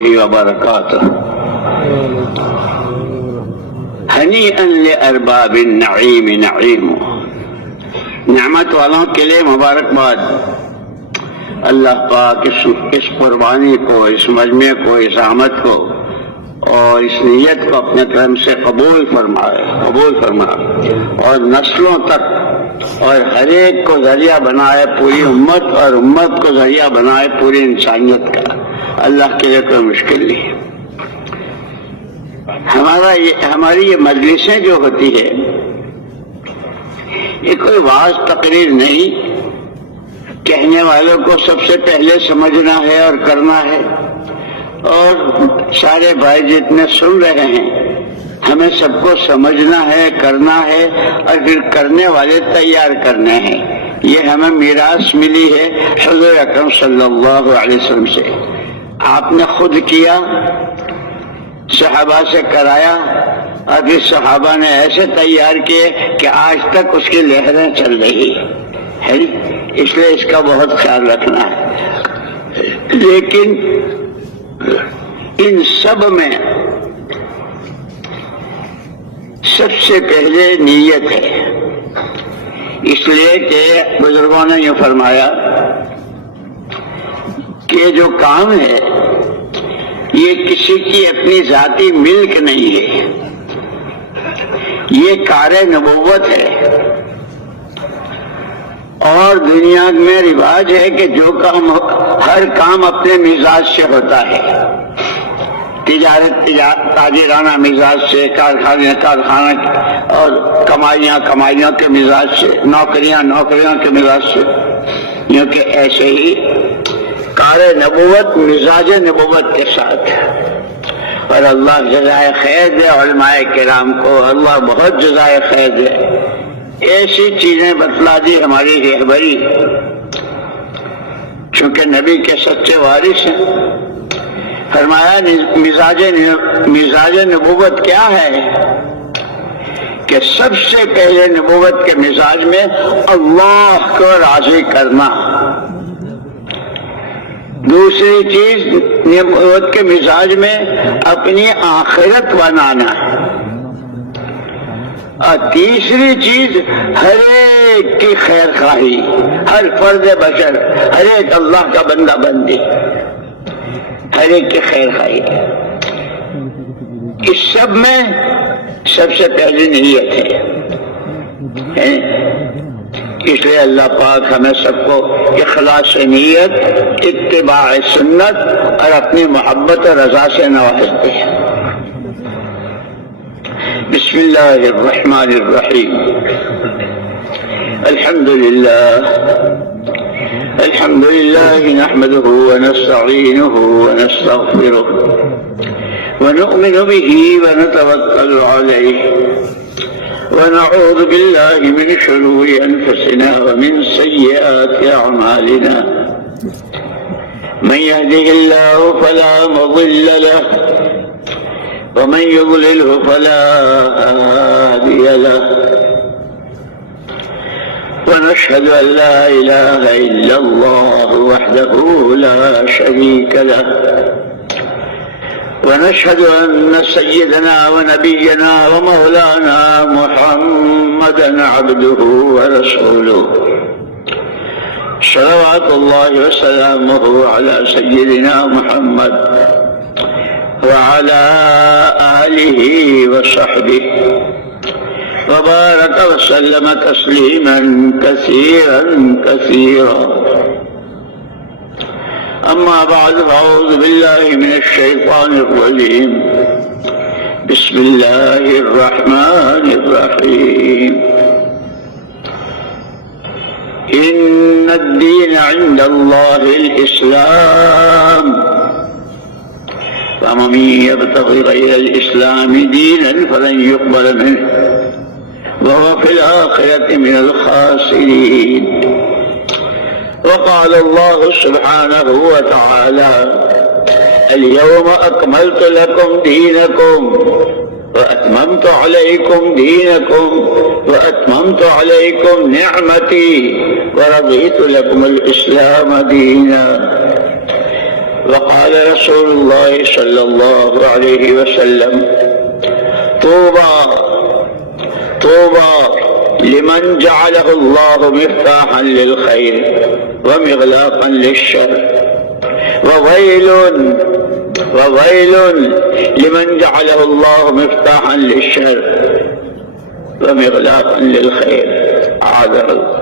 وبرکاتہ ہنیئا لارباب النعیم نعیم، نعمت والوں کے لیے مبارکباد۔ اللہ پاک اس قربانی کو، اس مجمع کو، اس آمد کو اور اس نیت کو اپنے کرم سے قبول فرمائے اور نسلوں تک اور ہر ایک کو ذریعہ بنائے پوری امت، اور امت کو ذریعہ بنائے پوری انسانیت کا۔ اللہ کے لیے کوئی مشکل نہیں۔ ہماری یہ مجلسیں جو ہوتی ہے یہ کوئی واعظ تقریر نہیں، کہنے والوں کو سب سے پہلے سمجھنا ہے اور کرنا ہے، اور سارے بھائی جتنے سن رہے ہیں ہمیں سب کو سمجھنا ہے، کرنا ہے، اور پھر کرنے والے تیار کرنے ہیں۔ یہ ہمیں میراث ملی ہے حضور اکرم صلی اللہ علیہ وسلم سے۔ آپ نے خود کیا، صحابہ سے کرایا، اور پھر صحابہ نے ایسے تیار کیے کہ آج تک اس کی لہریں چل رہی ہے، اس لیے اس کا بہت خیال رکھنا ہے۔ لیکن ان سب میں سب سے پہلے نیت ہے، اس لیے کہ بزرگوں نے یہ فرمایا کہ جو کام ہے یہ کسی کی اپنی ذاتی ملک نہیں ہے، یہ کار نبوت ہے۔ اور دنیا میں رواج ہے کہ ہر کام اپنے مزاج سے ہوتا ہے، تاجرانہ مزاج سے، کارخانہ اور کمائیاں کے مزاج سے، نوکریاں کے مزاج سے، کیونکہ ایسے ہی کار نبوت مزاج نبوت کے ساتھ۔ اور اللہ جزائے خیر دے علماء کرام کو، اللہ بہت جزائے خیر دے، ایسی چیزیں بتلا دی ہماری رہبری، چونکہ نبی کے سچے وارث ہیں۔ فرمایا مزاج نبوت کیا ہے کہ سب سے پہلے نبوت کے مزاج میں اللہ کو راضی کرنا، دوسری چیز نبوت کے مزاج میں اپنی آخرت بنانا ہے، اور تیسری چیز ہر ایک کی خیر خواہی، ہر فرد بشر، ہر ایک اللہ کا بندہ بندی، ہر ایک کی خیر خواہی۔ اس سب میں سب سے پہلی نیت ہے، اس لیے اللہ پاک ہمیں سب کو اخلاص نیت، اتباع سنت اور اپنی محبت اور رضا سے نوازتے ہیں۔ بسم اللہ الرحمن الرحیم۔ الحمد للہ نحمده ونستعینه ونستغفره ونؤمن به ونتوکل علیہ ونعوذ باللہ من شرور انفسنا ومن سیئات اعمالنا، من يهده الله فلا مضل له ومن يضلله فلا هادي له، ونشهد أن لا إله إلا الله وحده لا شريك له، ونشهد أن سيدنا ونبينا ومولانا محمدا عبده ورسوله، صلوات الله وسلامه على سيدنا محمد وعلى آله وصحبه وبارك وسلم تسليما كثيرا أما بعد، فأعوذ بالله من الشيطان الرجيم، بسم الله الرحمن الرحيم، إن الدين عند الله الإسلام، فمن يبتغي غير الإسلام دينا فلن يقبل منه وهو في الآخرة من الخاسرين۔ وقال الله سبحانه وتعالى اليوم أكملت لكم دينكم وأتممت عليكم دينكم وأتممت عليكم نعمتي ورضيت لكم الإسلام دينا، وقال رسول الله صلى الله عليه وسلم طوبى لمن جعله الله مفتاحا للخير ومغلاقا للشر وويل لمن جعله الله مفتاحا للشر ومغلاقا للخير. أعاذنا الله.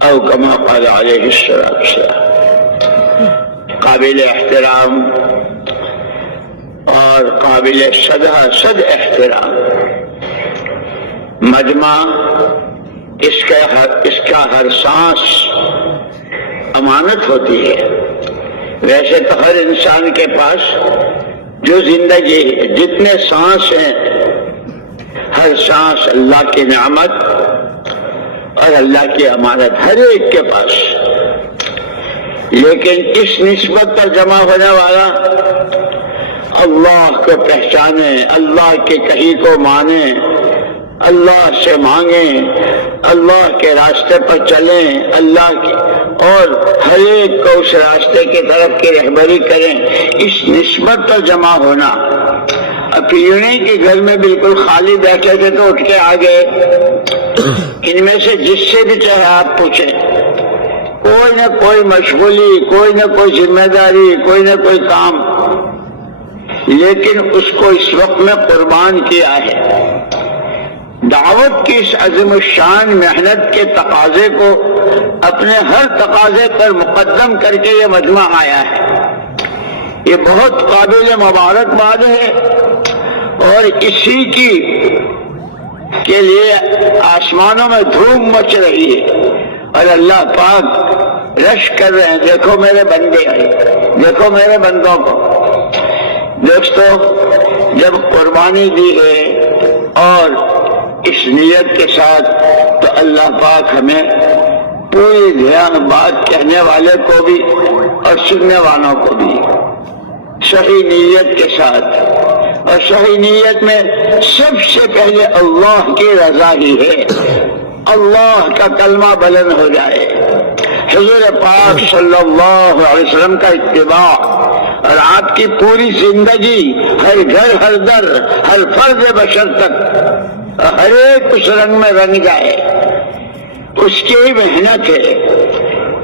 أو كما قال عليه الصلاة والسلام. قابل احترام اور قابل صد احترام مجمع، اس کا ہر سانس امانت ہوتی ہے. ویسے تو ہر انسان کے پاس جو زندگی ہے، جتنے سانس ہیں، ہر سانس اللہ کی نعمت اور اللہ کی امانت ہر ایک کے پاس. لیکن اس نسبت پر جمع ہونے والا اللہ کو پہچانے، اللہ کے کہی کو مانے، اللہ سے مانگیں، اللہ کے راستے پر چلیں، اللہ کے اور ہر ایک کو اس راستے کی طرف کی رہبری کریں. اس نسبت پر جمع ہونا. اب یوں نہیں کہ گھر میں بالکل خالی بیٹھے تھے تو اٹھ کے آ گئے. ان میں سے جس سے بھی چاہے آپ پوچھیں، کوئی نہ کوئی مشغولی، کوئی نہ کوئی ذمہ داری، کوئی نہ کوئی کام، لیکن اس کو اس وقت میں قربان کیا ہے. دعوت کی اس عظیم الشان محنت کے تقاضے کو اپنے ہر تقاضے پر مقدم کر کے یہ مجمع آیا ہے. یہ بہت قابل مبارکباد ہے اور اسی کے لیے آسمانوں میں دھوم مچ رہی ہے اور اللہ پاک رش کر رہے ہیں. دیکھو میرے بندے، دیکھو میرے بندوں کو. دوستو، جب قربانی دی ہے اور اس نیت کے ساتھ، تو اللہ پاک ہمیں پوری دھیان بات کہنے والے کو بھی اور سننے والوں کو بھی صحیح نیت کے ساتھ، اور صحیح نیت میں سب سے پہلے اللہ کی رضا ہی ہے. اللہ کا کلمہ بلند ہو جائے، حضور پاک صلی اللہ علیہ وسلم کا اتباع اور آپ کی پوری زندگی، ہر گھر، ہر در، ہر فرد بشر تک ہر ایک اس رنگ میں رنگ جائے. اس کی ہی محنت ہے.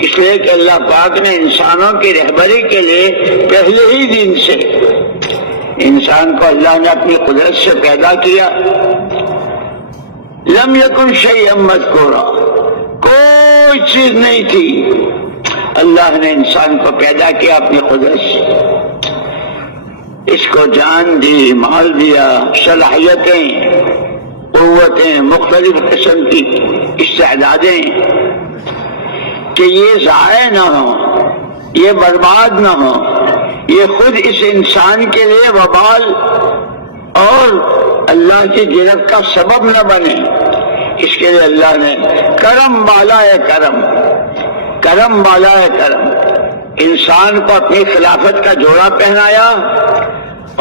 اس لیے کہ اللہ پاک نے انسانوں کی رہبری کے لیے پہلے ہی دن سے انسان کو اللہ نے اپنی قدرت سے پیدا کیا. لم یکن شیئا مذکورا، کوئی چیز نہیں تھی، اللہ نے انسان کو پیدا کیا اپنی قدرت سے. اس کو جان دی، مال دیا، صلاحیتیں، قوتیں، مختلف قسم کی استعدادیں، کہ یہ ضائع نہ ہو، یہ برباد نہ ہو، یہ خود اس انسان کے لیے وبال اور اللہ کی گرفت کا سبب نہ بنے. اس کے لیے اللہ نے کرم بالائے کرم، کرم بالائے کرم، انسان کو اپنی خلافت کا جوڑا پہنایا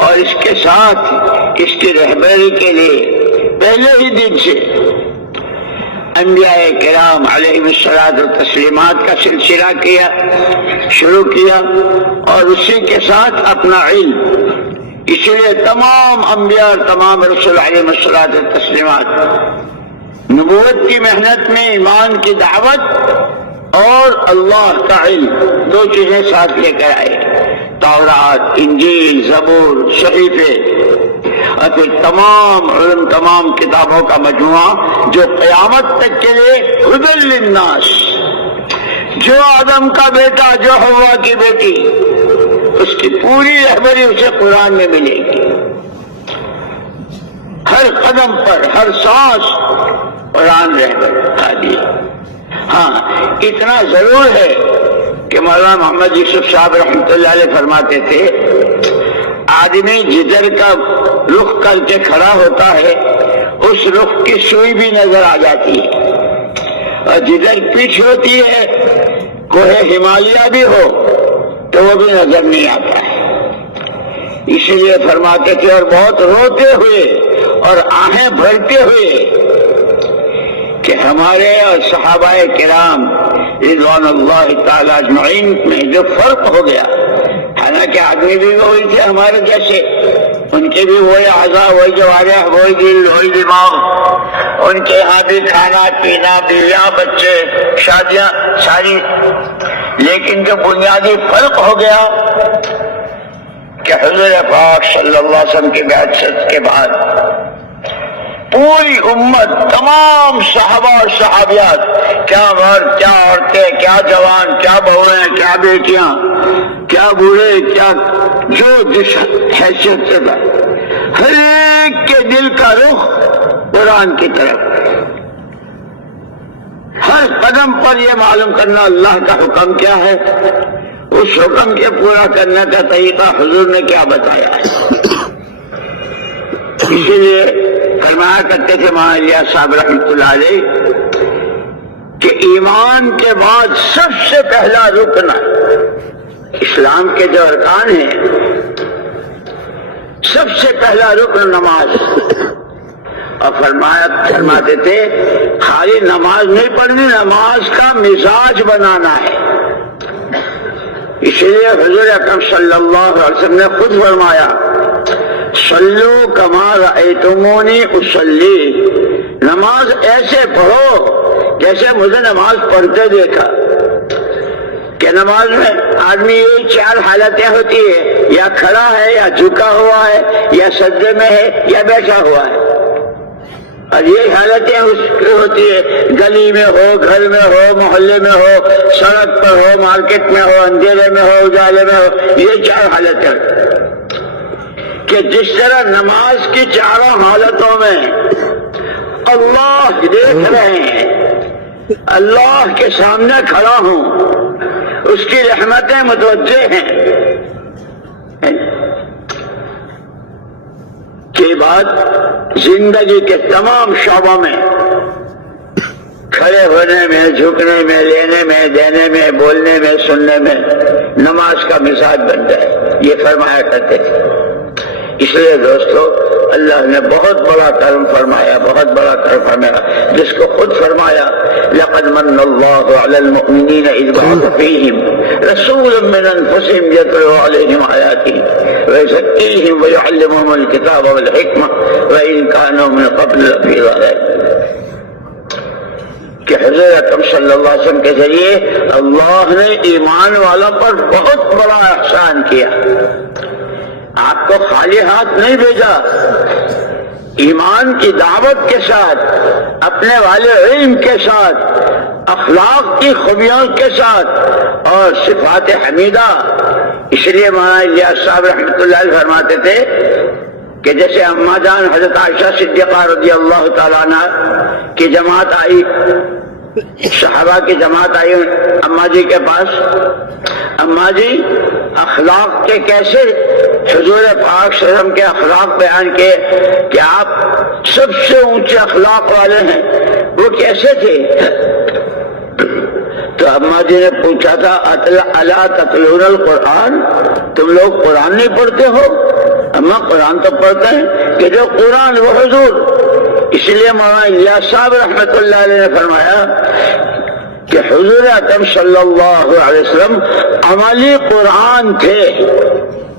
اور اس کے ساتھ اس کی رہبری کے لیے پہلے ہی دن سے انبیاء کرام علیہ الصلاۃ والتسلیمات کا سلسلہ شروع کیا اور اسی کے ساتھ اپنا علم. اس لیے تمام انبیاء اور تمام رسول علیہ الصلاۃ والتسلیمات نبوت کی محنت میں ایمان کی دعوت اور اللہ کا علم، دو چیزیں ساتھ لے کر آئے. تورات، انجیل، زبور، صحیفے، اور پھر تمام علم، تمام کتابوں کا مجموعہ جو قیامت تک کے لیے ہدی للناس. جو آدم کا بیٹا، جو حوا کی بیٹی، اس کی پوری رہبری اسے قرآن میں ملے گی. ہر قدم پر، ہر سانس قرآن رہبری. ہاں، اتنا ضرور ہے کہ مولانا محمد یوسف صاحب رحمۃ اللہ علیہ فرماتے تھے، آدمی جدھر کا رخ کر کے کھڑا ہوتا ہے اس رخ کی سوئی بھی نظر آ جاتی ہے، اور جدھر پیچھ ہوتی ہے کوہ ہمالیہ بھی ہو تو وہ بھی نظر نہیں آتا ہے. اسی لیے فرماتے تھے اور بہت روتے ہوئے اور آہیں بھرتے ہوئے کہ ہمارے اور صحابہ کرام رضوان اللہ تعالی اجمعین میں جو فرق ہو گیا، حالانکہ آدمی بھی وہی تھے ہمارے جیسے، ان کے بھی وہی اعضاء، وہی جوارح، وہی دل، وہی دماغ، ان کے یہاں بھی کھانا پینا، بیویاں، بچے، شادیاں ساری، لیکن جو بنیادی فرق ہو گیا کہ حضور پاک صلی اللہ علیہ وسلم کی بعثت کے بعد پوری امت، تمام صحابہ اور صحابیات، کیا مرد، کیا عورتیں، کیا جوان، کیا بہویں، کیا بیٹیاں، کیا بوڑھے، کیا جو جس حیثیت سے تھا، ہر ایک کے دل کا رخ قرآن کی طرف، ہر قدم پر یہ معلوم کرنا اللہ کا حکم کیا ہے، اس حکم کے پورا کرنے کا طریقہ حضور نے کیا بتایا ہے۔ اسی لیے فرمایا کرتے تھے مولانا الیاس صاحب رحمۃ اللہ علیہ کہ ایمان کے بعد سب سے پہلا رکن اسلام کے جو ارکان ہیں، سب سے پہلا رکن نماز، اور فرماتے تھے خالی نماز نہیں پڑھنی، نماز کا مزاج بنانا ہے۔ اسی لیے حضور اکرم صلی اللہ علیہ وسلم نے خود فرمایا صلو کما رأیتمونی اصلی، نماز ایسے پڑھو جیسے مجھے نماز پڑھتے دیکھا۔ کہ نماز میں آدمی یہ چار حالتیں ہوتی ہے، یا کھڑا ہے، یا جھکا ہوا ہے، یا سجدے میں ہے، یا بیٹھا ہوا ہے، اور یہ حالتیں اس کی ہوتی ہے، گلی میں ہو، گھر میں ہو، محلے میں ہو، سڑک پر ہو، مارکیٹ میں ہو، اندھیرے میں ہو، اجالے میں ہو، یہ چار حالتیں کہ جس طرح نماز کی چاروں حالتوں میں اللہ دیکھ رہے ہیں، اللہ کے سامنے کھڑا ہوں، اس کی رحمتیں متوجہ ہیں، کے بعد زندگی کے تمام شعبوں میں کھڑے ہونے میں، جھکنے میں، لینے میں، دینے میں، بولنے میں، سننے میں نماز کا مزاج بن جائے، یہ فرمایا کرتے تھے۔ اس لیے دوستو اللہ نے بہت بڑا کرم فرمایا، بہت بڑا کرم فرمایا، جس کو خود فرمایا لقد من اللہ علی المؤمنین اذ بعث فیہم رسولا من انفسہم یتلو علیہم آیاتہ ویزکیہم ویعلمہم الکتاب والحکمہ وإن کانوا من قبل لفی ضلال، کہ حضور اکرم صلی اللہ علیہ وسلم کے ذریعے اللہ نے ایمان والوں پر بہت بڑا احسان کیا۔ آپ کو خالی ہاتھ نہیں بھیجا، ایمان کی دعوت کے ساتھ، اپنے والے علم کے ساتھ، اخلاق کی خوبیوں کے ساتھ اور صفات حمیدہ۔ اس لیے مولانا الیاس صاحب رحمۃ اللہ علیہ فرماتے تھے کہ جیسے اماں جان حضرت عائشہ صدیقہ رضی اللہ تعالیٰ عنہ کی جماعت آئی، صحابہ کی جماعت آئی اماں جی کے پاس، اماں جی اخلاق کے کیسے حضور پاک صلی اللہ علیہ وسلم کے اخلاق بیان کیے کہ آپ سب سے اونچے اخلاق والے ہیں، وہ کیسے تھے؟ تو اماں جی نے پوچھا تھا الا تتلون القرآن، تم لوگ قرآن نہیں پڑھتے ہو؟ اماں قرآن تو پڑھتے ہیں، کہ جو قرآن وہ حضور۔ اس لیے مولانا الیاس صاحب رحمۃ اللہ علیہ نے فرمایا کہ حضور اکرم صلی اللہ علیہ وسلم عملی قرآن تھے۔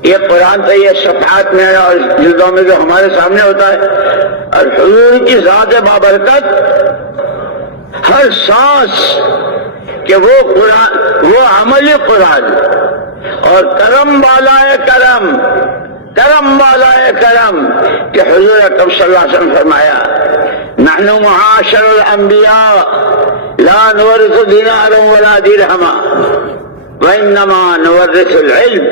یہ قرآن تو یہ صفحات میں اور جلدوں میں جو ہمارے سامنے ہوتا ہے، اور حضور کی ذات بابرکت ہر سانس کہ وہ قرآن، وہ عملی قرآن، اور کرم بالائے کرم، کرم بالائے کرم، کہ حضور اکرم صلی اللہ علیہ وسلم فرمایا نحن معاشر الانبیاء لا نورث دینارا ولا درہما وانما نورث العلم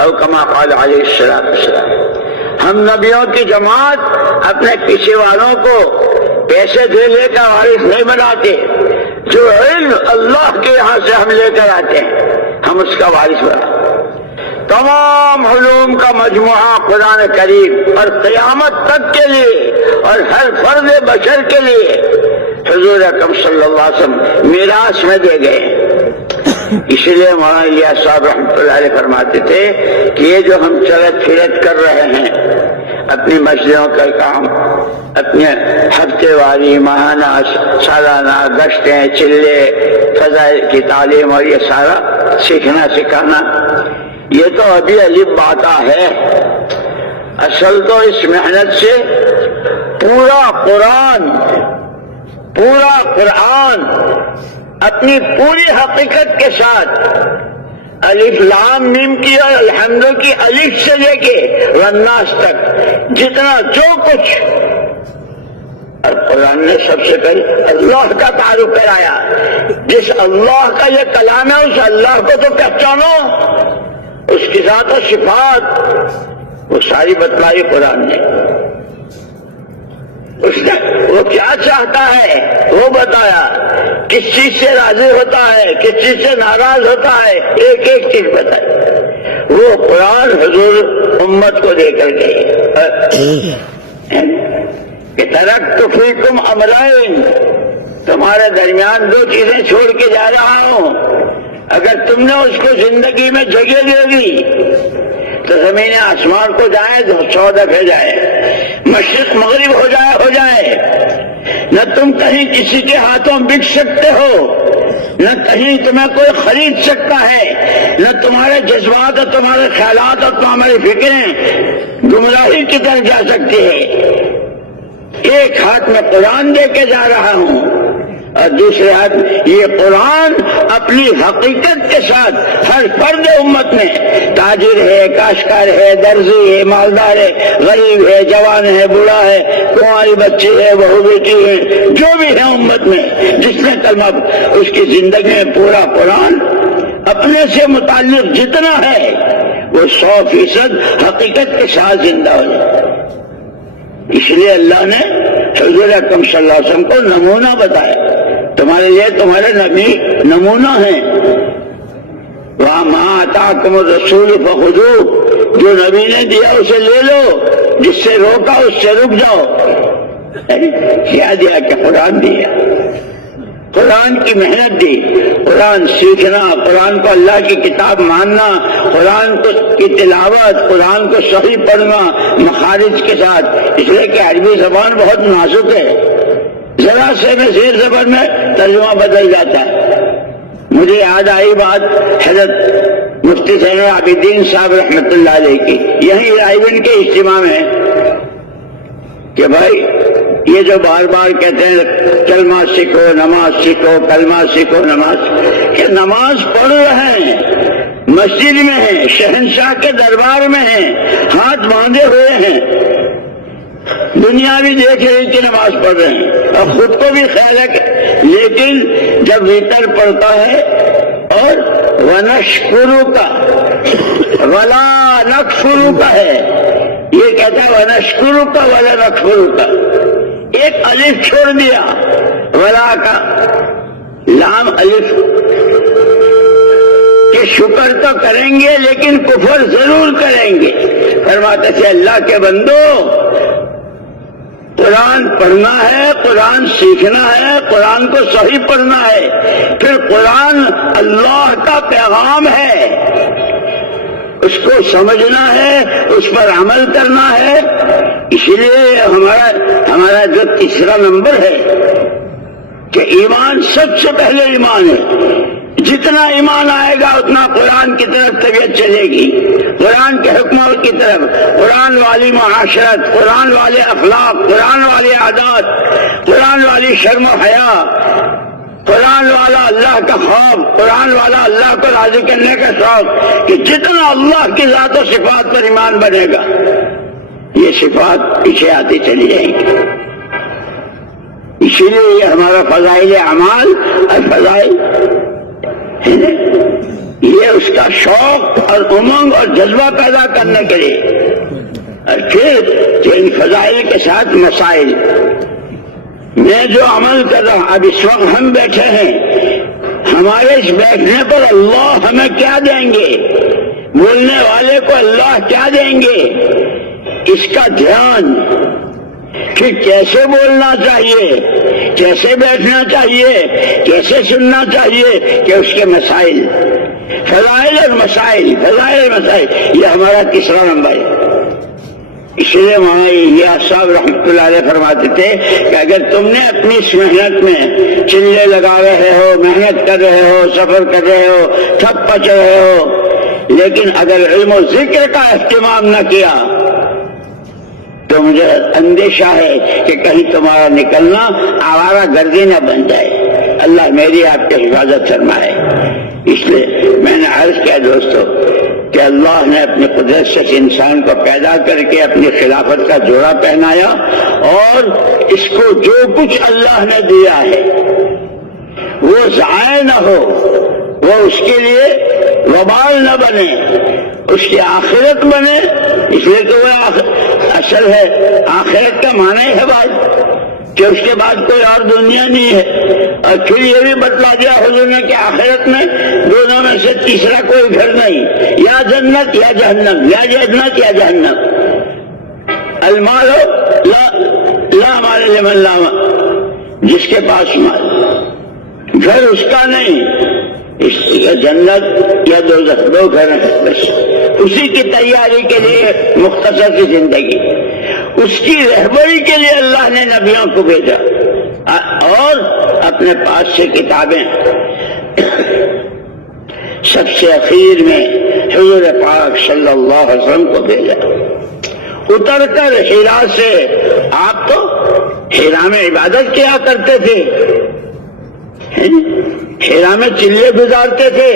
او کما قال علیہ الصلوۃ والسلام۔ ہم نبیوں کی جماعت اپنے پیچھے والوں کو پیسے دے لے کر وارث نہیں بناتے، جو علم اللہ کے یہاں سے ہم لے کر آتے ہیں ہم اس کا وارث بناتے۔ تمام علوم کا مجموعہ قرآن کریم اور قیامت تک کے لیے اور ہر فرد بشر کے لیے حضور اکرم صلی اللہ علیہ وسلم میراث میں دے گئے۔ اس لیے مولانا الیاس صاحب رحمۃ اللہ علیہ فرماتے تھے کہ یہ جو ہم چلت پھرت کر رہے ہیں، اپنی مسجدوں کا کام، اپنے ہفتے واری، ماہانہ، سالانہ گشتیں، چلے، فضائل کی تعلیم اور یہ سارا سیکھنا سکھانا، یہ تو ابھی الف باتا ہے۔ اصل تو اس محنت سے پورا قرآن اپنی پوری حقیقت کے ساتھ الف لام میم کی اور الحمد کی الف سے لے کے والناس تک جتنا جو کچھ، اور قرآن نے سب سے پہلے اللہ کا تعارف کرایا۔ جس اللہ کا یہ کلام ہے اس اللہ کو تو پہچانو، اس کی ذات و صفات وہ ساری بتلائی قرآن نے۔ اس نے وہ کیا چاہتا ہے وہ بتایا، کس چیز سے راضی ہوتا ہے، کس چیز سے ناراض ہوتا ہے، ایک ایک چیز بتائی۔ وہ قرآن حضور امت کو دے کر گئے کہ ترکت فیکم امرین، تمہارے درمیان دو چیزیں چھوڑ کے جا رہا ہوں، اگر تم نے اس کو زندگی میں جگہ دے دی تو زمین آسمان کو جائے تو 100 دفعے جائے، مشرق مغرب ہو جائے، نہ تم کہیں کسی کے ہاتھوں بک سکتے ہو، نہ کہیں تمہیں کوئی خرید سکتا ہے، نہ تمہارے جذبات اور تمہارے خیالات اور تمہاری فکریں گمراہی کی طرف جا سکتی ہے۔ ایک ہاتھ میں قرآن دے کے جا رہا ہوں اور دوسرے ہاتھ یہ قرآن اپنی حقیقت کے ساتھ ہر فرد امت میں، تاجر ہے، کاشتکار ہے، درزی ہے، مالدار ہے، غریب ہے، جوان ہے، بوڑھا ہے، کنواری بچی ہے، بہو بیٹی ہے، جو بھی ہے امت میں جس نے کلمہ، اس کی زندگی میں پورا قرآن اپنے سے متعلق جتنا ہے وہ 100% حقیقت کے ساتھ زندہ ہو جائے۔ اس لیے اللہ نے حضور اکرم صلی اللہ علیہ وسلم کو نمونہ بتایا، تمہارے لیے تمہارے نبی نمونہ ہیں۔ وَمَا آتَاكُمُ الرَّسُولُ فَخُذُوهُ، جو نبی نے دیا اسے لے لو، جس سے روکا اس سے رک جاؤ۔ کیا دیا کہ قرآن دیا، قرآن کی محنت دی، قرآن سیکھنا، قرآن کو اللہ کی کتاب ماننا، قرآن کی تلاوت، قرآن کو صحیح پڑھنا مخارج کے ساتھ، اس لیے کہ عربی زبان بہت نازک ہے، ذرا سے میں زیر زبر میں ترجمہ بدل جاتا ہے۔ مجھے یاد آئی بات حضرت مفتی زین العابدین صاحب رحمۃ اللہ علیہ کی، یہی رائیون کے اجتماع میں، کہ بھائی یہ جو بار بار کہتے ہیں کلمہ سیکھو، نماز سیکھو، کلمہ سیکھو، نماز، کہ نماز پڑھ رہے ہیں، مسجد میں ہیں، شہنشاہ کے دربار میں ہیں، ہاتھ باندھے ہوئے ہیں، دنیا بھی دیکھ رہی کہ نماز پڑھ رہے ہیں اور خود کو بھی خیال ہے، لیکن جب ویتر پڑھتا ہے اور وَنَشْكُرُكَ وَلَا نَكْفُرُكَ ہے، یہ کہتا ہے وَنَشْكُرُكَ وَلَا نَكْفُرُكَ، ایک الف چھوڑ دیا، ولا کا لام الف، کہ شکر تو کریں گے لیکن کفر ضرور کریں گے۔ فرماتے تھے اللہ کے بندو، قرآن پڑھنا ہے، قرآن سیکھنا ہے، قرآن کو صحیح پڑھنا ہے، پھر قرآن اللہ کا پیغام ہے، اس کو سمجھنا ہے، اس پر عمل کرنا ہے۔ اس لیے ہمارا جو تیسرا نمبر ہے کہ ایمان سب سے پہلے ایمان ہے، جتنا ایمان آئے گا اتنا قرآن کی طرف طبیعت چلے گی، قرآن کے حکموں کی طرف، قرآن والی معاشرت، قرآن والے اخلاق، قرآن والی عادات، قرآن والی شرم و حیا، قرآن والا اللہ کا خوف، قرآن والا اللہ کو راضی کرنے کا شوق، کہ جتنا اللہ کی ذات و صفات پر ایمان بنے گا یہ صفات پیچھے آتی چلی جائیں گی۔ اسی لیے یہ ہمارا فضائل اعمال اور فضائل ہے نا، یہ اس کا شوق اور امنگ اور جذبہ پیدا کرنے کے لیے، اور پھر ان فضائل کے ساتھ مسائل۔ میں جو عمل کر رہا ہوں، اب اس وقت ہم بیٹھے ہیں، ہمارے اس بیٹھنے پر اللہ ہمیں کیا دیں گے، بولنے والے کو اللہ کیا دیں گے، اس کا دھیان کہ کیسے بولنا چاہیے، کیسے بیٹھنا چاہیے، کیسے سننا چاہیے، کہ اس کے مسائل، فضائل اور مسائل، فضائل اور مسائل، یہ ہمارا تیسرا نمبر ہے۔ اس لیے وہاں یہ صاحب رحمۃ اللہ علیہ فرماتے تھے کہ اگر تم نے اپنی اس محنت میں چلے لگا رہے ہو، محنت کر رہے ہو، سفر کر رہے ہو، تھک پچ رہے ہو، لیکن اگر علم و ذکر کا اہتمام نہ کیا تو مجھے اندیشہ ہے کہ کہیں تمہارا نکلنا آوارہ گردی نہ بن جائے۔ اللہ میری آپ کی حفاظت فرمائے۔ اس لیے میں نے عرض کیا دوستو کہ اللہ نے اپنی قدرت سے انسان کو پیدا کر کے اپنی خلافت کا جوڑا پہنایا، اور اس کو جو کچھ اللہ نے دیا ہے وہ ضائع نہ ہو، وہ اس کے لیے وبال نہ بنے، اس کی آخرت بنے۔ اس لیے تو وہ اصل ہے، آخرت کا معنی ہے بات کہ اس کے بعد کوئی اور دنیا نہیں ہے۔ اور پھر یہ بھی بتلا دیا حضور نے کہ آخرت میں دونوں میں سے تیسرا کوئی گھر نہیں، یا جنت یا جہنم، یا جنت یا جہنم۔ المال لا مال لمن لا مال، جس کے پاس مال، گھر اس کا نہیں، اس جنت یا دوزخ، دو گھر ہیں بس۔ اسی کی تیاری کے لیے مختصر کی زندگی، اس کی رہبری کے لیے اللہ نے نبیوں کو بھیجا، اور اپنے پاس سے کتابیں سب سے اخیر میں حضور پاک صلی اللہ علیہ وسلم کو بھیجا۔ اتر کر حرا سے، آپ تو حرا میں عبادت کیا کرتے تھے، حرا میں چلے گزارتے تھے،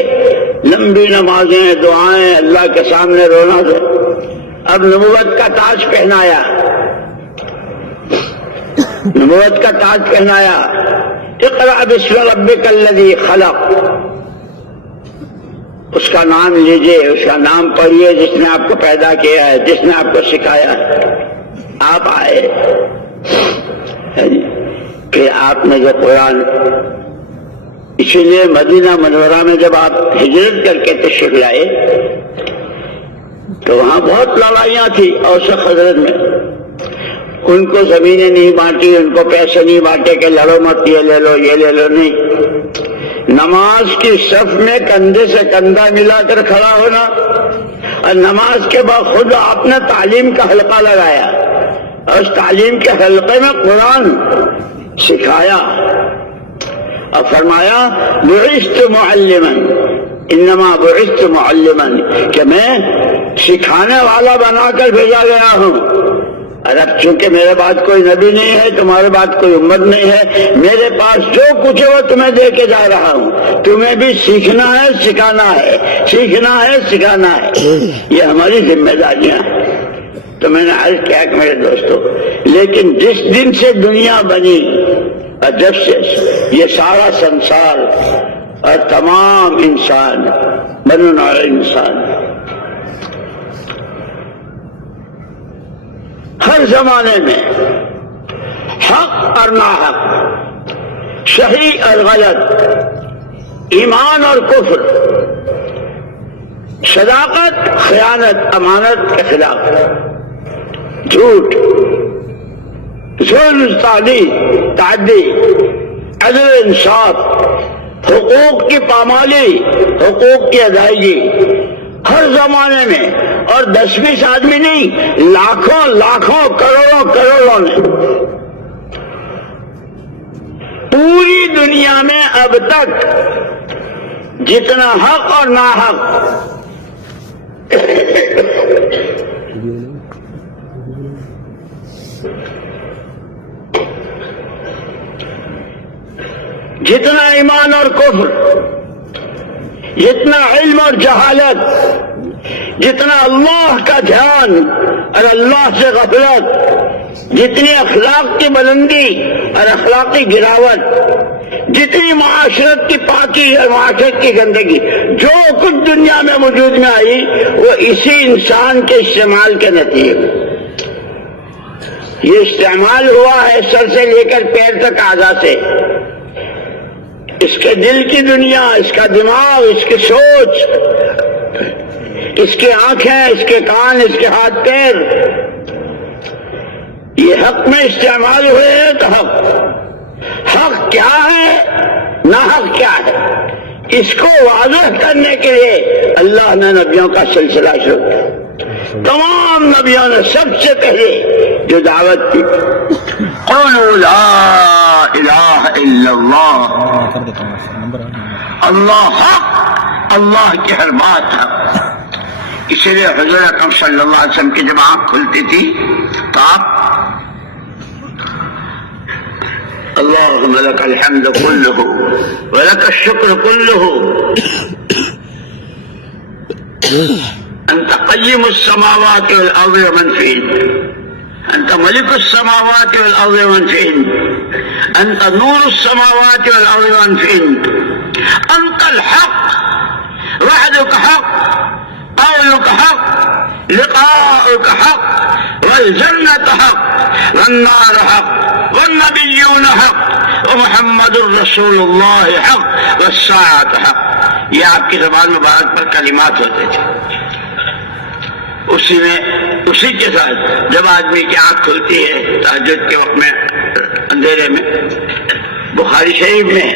لمبی نمازیں، دعائیں، اللہ کے سامنے رونا تھا۔ اب نبوت کا تاج پہنایا، نبوت کا تاج پہنایا، اقرأ باسم ربک الذی خلق، اس کا نام لیجئے، اس کا نام پڑھیے جس نے آپ کو پیدا کیا ہے، جس نے آپ کو سکھایا ہے۔ آپ آئے کہ آپ نے جو قرآن، اسی لیے مدینہ منورہ میں جب آپ ہجرت کر کے تشریف لائے تو وہاں بہت لڑائیاں تھیں اوس و خزرج میں، ان کو زمینیں نہیں بانٹی، ان کو پیسے نہیں بانٹے کہ لڑو مت، یہ لے لو یہ لے لو، نہیں، نماز کی صف میں کندھے سے کندھا ملا کر کھڑا ہونا، اور نماز کے بعد خود آپ نے تعلیم کا حلقہ لگایا، اور اس تعلیم کے حلقے میں قرآن سکھایا، اور فرمایا بعثت معلما، انما بعثت معلما، کہ میں سکھانے والا بنا کر بھیجا گیا ہوں۔ اور اب چونکہ میرے بعد کوئی نبی نہیں ہے، تمہارے بعد کوئی امت نہیں ہے، میرے پاس جو کچھ ہے وہ تمہیں دے کے جا رہا ہوں، تمہیں بھی سیکھنا ہے سکھانا ہے، سیکھنا ہے سکھانا ہے، یہ ہماری ذمہ داریاں ہیں۔ تو میں نے عرض کیا کہ میرے دوستو، لیکن جس دن سے دنیا بنی اور جب سے یہ سارا سنسار اور تمام انسان، بنو نوع انسان، ہر زمانے میں حق اور ناحق، صحیح اور غلط، ایمان اور کفر، صداقت، خیانت، امانت کے خلاف، جھوٹ، ظلم، تعدی، عدل، انصاف، حقوق کی پامالی، حقوق کی ادائیگی، ہر زمانے میں، اور 10-20 آدمی نہیں، لاکھوں لاکھوں کروڑوں کروڑوں نے پوری دنیا میں اب تک جتنا حق اور ناحق جتنا ایمان اور کفر، جتنا علم اور جہالت، جتنا اللہ کا دھیان اور اللہ سے غفلت، جتنی اخلاق کی بلندی اور اخلاقی گراوٹ، جتنی معاشرت کی پاکی اور معاشرت کی گندگی، جو کچھ دنیا میں وجود میں آئی وہ اسی انسان کے استعمال کے نتیجے، یہ استعمال ہوا ہے سر سے لے کر پیر تک اعضاء سے، اس کے دل کی دنیا، اس کا دماغ، اس کی سوچ، اس کی آنکھیں، اس کے کان، اس کے ہاتھ پیر، یہ حق میں استعمال ہوئے ہیں تو حق کیا ہے ناحق کیا ہے، اس کو واضح کرنے کے لیے اللہ نے نبیوں کا سلسلہ شروع کیا۔ تمام نبیوں نے سب سے پہلے جو دعوت کی، قولوا لا الہ الا اللہ، اللہ حق، اللہ کی ہر بات حق۔ اسی لیے حضور اکرم صلی اللہ علیہ وسلم کی جب آنکھ کھلتی تھی تو آپ اللہم لک الحمد کلہ ولک الشکر کلہ انت قیم السماوات والارض ومن فیہن انت ملک السماوات والارض ومن فیہن انت نور السماوات والارض ومن فیہن انت الحق وحدک حق قولك حق لقاؤك حق والجنة حق والنار حق والنبيون حق ومحمد رسول الله حق والساعة حق۔ یہ آپ کی زبان مبارک پر کلمات ہوتے تھے۔ اسی کے ساتھ جب آدمی کی آنکھ کھلتی ہے تہجد کے وقت میں اندھیرے میں، بخاری شریف میں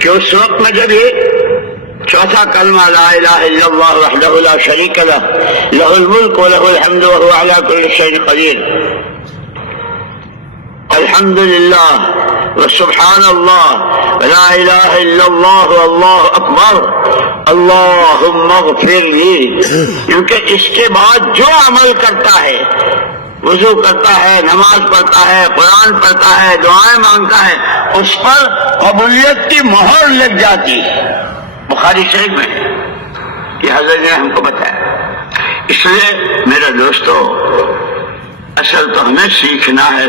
کہ اس وقت میں جب یہ چوتھا کلمہ لا الہ الا اللہ وحدہ لا شریک لہ لہ الملک ولہ الحمد وہو علی کل شیء قدیر، الحمد للہ وسبحان اللہ لا الہ الا اللہ واللہ اکبر اللہم اغفر لی، کیونکہ اس کے بعد جو عمل کرتا ہے، وضو کرتا ہے، نماز پڑھتا ہے، قرآن پڑھتا ہے، دعائیں مانگتا ہے، اس پر قبولیت کی مہر لگ جاتی ہے۔ بخاری شریف میں یہ حضرت نے ہم کو بتایا۔ اس لیے میرے دوستو، اصل تو ہمیں سیکھنا ہے،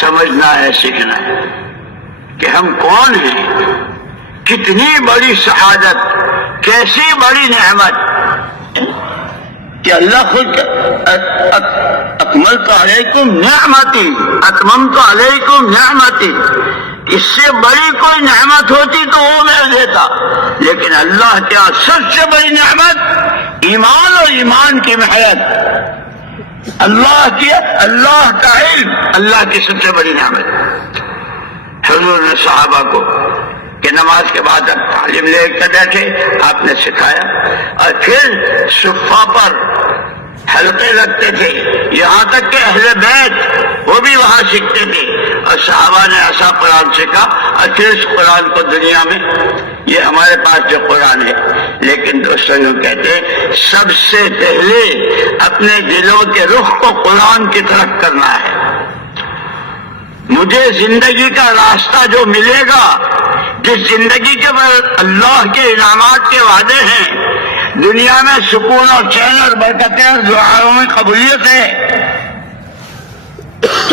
سمجھنا ہے، سیکھنا ہے کہ ہم کون ہیں، کتنی بڑی سعادت، کیسی بڑی نعمت کہ اللہ خود اکملت علیکم نعمتی، اتممت علیکم نعمتی، اس سے بڑی کوئی نعمت ہوتی تو وہ میں دیتا، لیکن اللہ کیا سب سے بڑی نعمت ایمان اور ایمان کی محنت، اللہ کا علم اللہ کی سب سے بڑی نعمت۔ حضور نے صحابہ کو کہ نماز کے بعد اب تعلیم لے کر بیٹھے، آپ نے سکھایا، اور پھر صفہ پر حلقے لگتے تھے، یہاں تک کہ اہل بیت وہ بھی وہاں سیکھتے تھے، اور صحابہ نے ایسا قرآن سیکھا، اور پھر اس قرآن کو دنیا میں، یہ ہمارے پاس جو قرآن ہے، لیکن دوستوں یوں کہتے ہیں سب سے پہلے اپنے دلوں کے رخ کو قرآن کی طرف کرنا ہے۔ مجھے زندگی کا راستہ جو ملے گا، جس زندگی کے بعد اللہ کے انعامات کے وعدے ہیں، دنیا میں سکون اور چین اور برکتیں اور دعاؤں میں قبولیت ہے،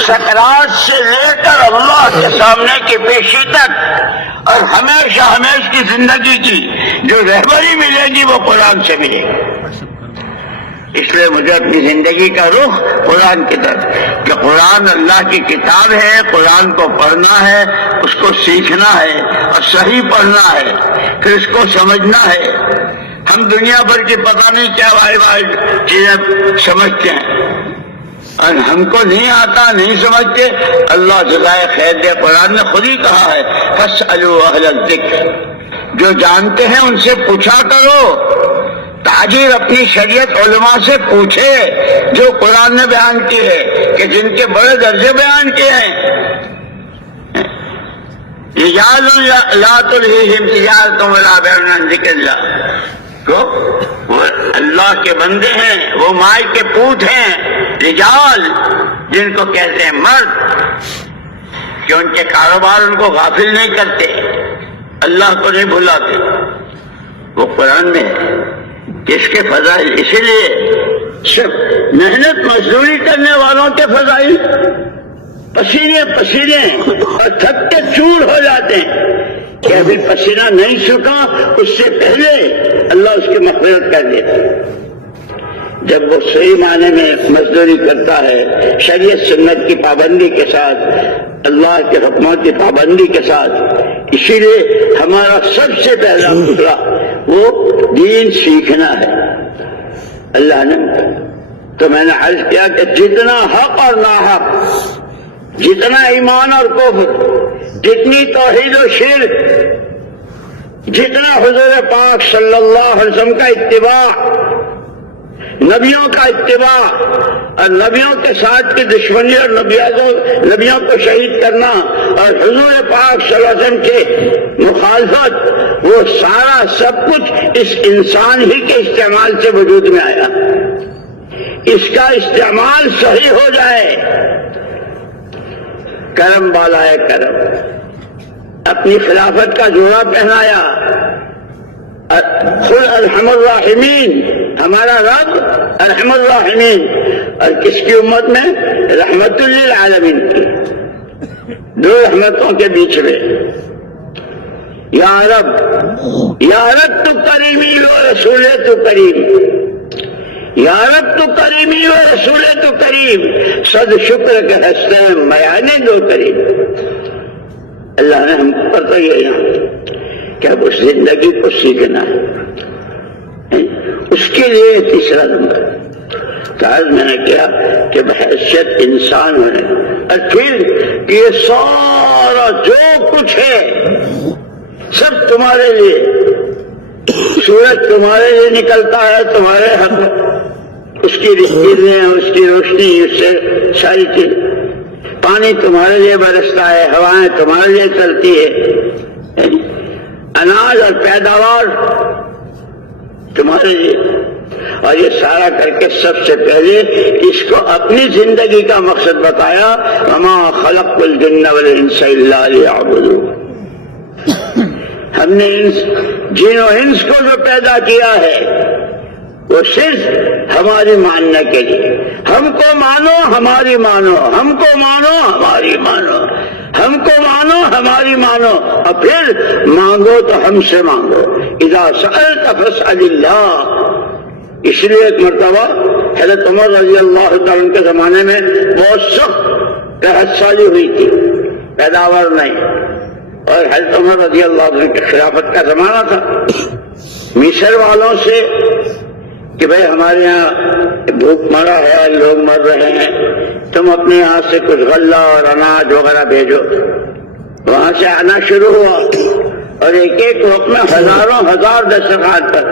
سکرات سے لے کر اللہ کے سامنے کی پیشی تک اور ہمیشہ ہمیشہ کی زندگی کی جو رہبری ملے گی وہ قرآن سے ملے گی۔ اس لیے مجھے اپنی زندگی کا رخ قرآن کی طرف، کہ قرآن اللہ کی کتاب ہے، قرآن کو پڑھنا ہے، اس کو سیکھنا ہے اور صحیح پڑھنا ہے، پھر اس کو سمجھنا ہے۔ ہم دنیا بھر کی پتہ نہیں کیا وائی چیزیں سمجھتے ہیں، اور ہم کو نہیں آتا، نہیں سمجھتے، اللہ جزائے خیر دے۔ قرآن نے خود ہی کہا ہے فاسألوا اہل الذکر، جو جانتے ہیں ان سے پوچھا کرو۔ تاجر اپنی شریعت علماء سے پوچھے جو قرآن نے بیان کی ہے، کہ جن کے بڑے درجے بیان کیے ہیں۔ رجال لا تلہیہم تجارۃ ولا بیع عن ذکر اللہ، وہ اللہ کے بندے ہیں، وہ مائی کے پوت ہیں، رجال جن کو کہتے ہیں مرد، کہ ان کے کاروبار ان کو غافل نہیں کرتے، اللہ کو نہیں بھلاتے، وہ قرآن میں ہے۔ کس کے فضائل؟ اسی لیے صرف محنت مزدوری کرنے والوں کے فضائل، پسینے پسینے اور تھک کے چور ہو جاتے ہیں کہ ابھی پسینہ نہیں سکا، اس سے پہلے اللہ اس کی مغفرت کر دیتا ہے۔ جب وہ صحیح معنی میں مزدوری کرتا ہے، شریعت سنت کی پابندی کے ساتھ، اللہ کے حکمات کی پابندی کے ساتھ، اسی لیے ہمارا سب سے پہلا مسئلہ وہ دین سیکھنا ہے۔ اللہ نے تو میں نے عرض کیا کہ جتنا حق اور ناحق، جتنا ایمان اور کفر، جتنی توحید و شرک، جتنا حضور پاک صلی اللہ علیہ وسلم کا اتباع، نبیوں کا اتباع اور نبیوں کے ساتھ کی دشمنی اور نبیوں کو شہید کرنا اور حضور پاک صلی اللہ علیہ وسلم کے مخالفت، وہ سارا سب کچھ اس انسان ہی کے استعمال سے وجود میں آیا۔ اس کا استعمال صحیح ہو جائے، کرم بالائے کرم، اپنی خلافت کا جوڑا پہنایا، خود ارحم الراحمین، ہمارا رب ارحم الراحمین، اور کس کی امت میں؟ رحمت للعالمین کی، دو رحمتوں کے بیچ میں۔ یا رب تو کریمی و رسول تو کریم، یا رب تو کریمی و رسول تو کریم، صد شکر کے ہستے میانے دو کریم۔ اللہ نے ہم پر تو یہ کہ اب اس زندگی کو سیکھنا ہے، اس کے لیے تیسرا نمبر کاج میں نے کیا کہ بحیثیت انسان ہونے، اور پھر کہ یہ سارا جو کچھ ہے سب تمہارے لیے، سورج تمہارے لیے نکلتا ہے، تمہارے حق، اس کی کرنیں، اس کی روشنی، اس سے ساری چیز، پانی تمہارے لیے برستا ہے، ہوائیں تمہارے لیے چلتی ہے، اناج اور پیداوار تمہارے لیے، اور یہ سارا کر کے سب سے پہلے اس کو اپنی زندگی کا مقصد بتایا، وما خلقت الجن والانس الا لیعبدون۔ ہم نے جن و انس کو جو پیدا کیا ہے وہ صرف ہماری ماننے کے لیے، ہم کو مانو ہماری مانو، ہم کو مانو ہماری مانو، ہم کو مانو ہماری مانو، اور پھر مانگو تو ہم سے مانگو۔ اذا سألت فاسأل اللہ۔ اس لیے ایک مرتبہ حضرت عمر رضی اللہ تعالیٰ کے زمانے میں بہت سخت قحط سالی ہوئی تھی، پیداوار نہیں، اور حضرت عمر رضی اللہ عنہ کی خلافت کا زمانہ تھا۔ مصر والوں سے کہ بھئی ہمارے یہاں بھوک مرا ہے، لوگ مر رہے ہیں، تم اپنے یہاں سے کچھ غلہ اور اناج وغیرہ بھیجو۔ وہاں سے آنا شروع ہوا، اور ایک ایک وقت میں ہزاروں ہزار دسترخوان پر۔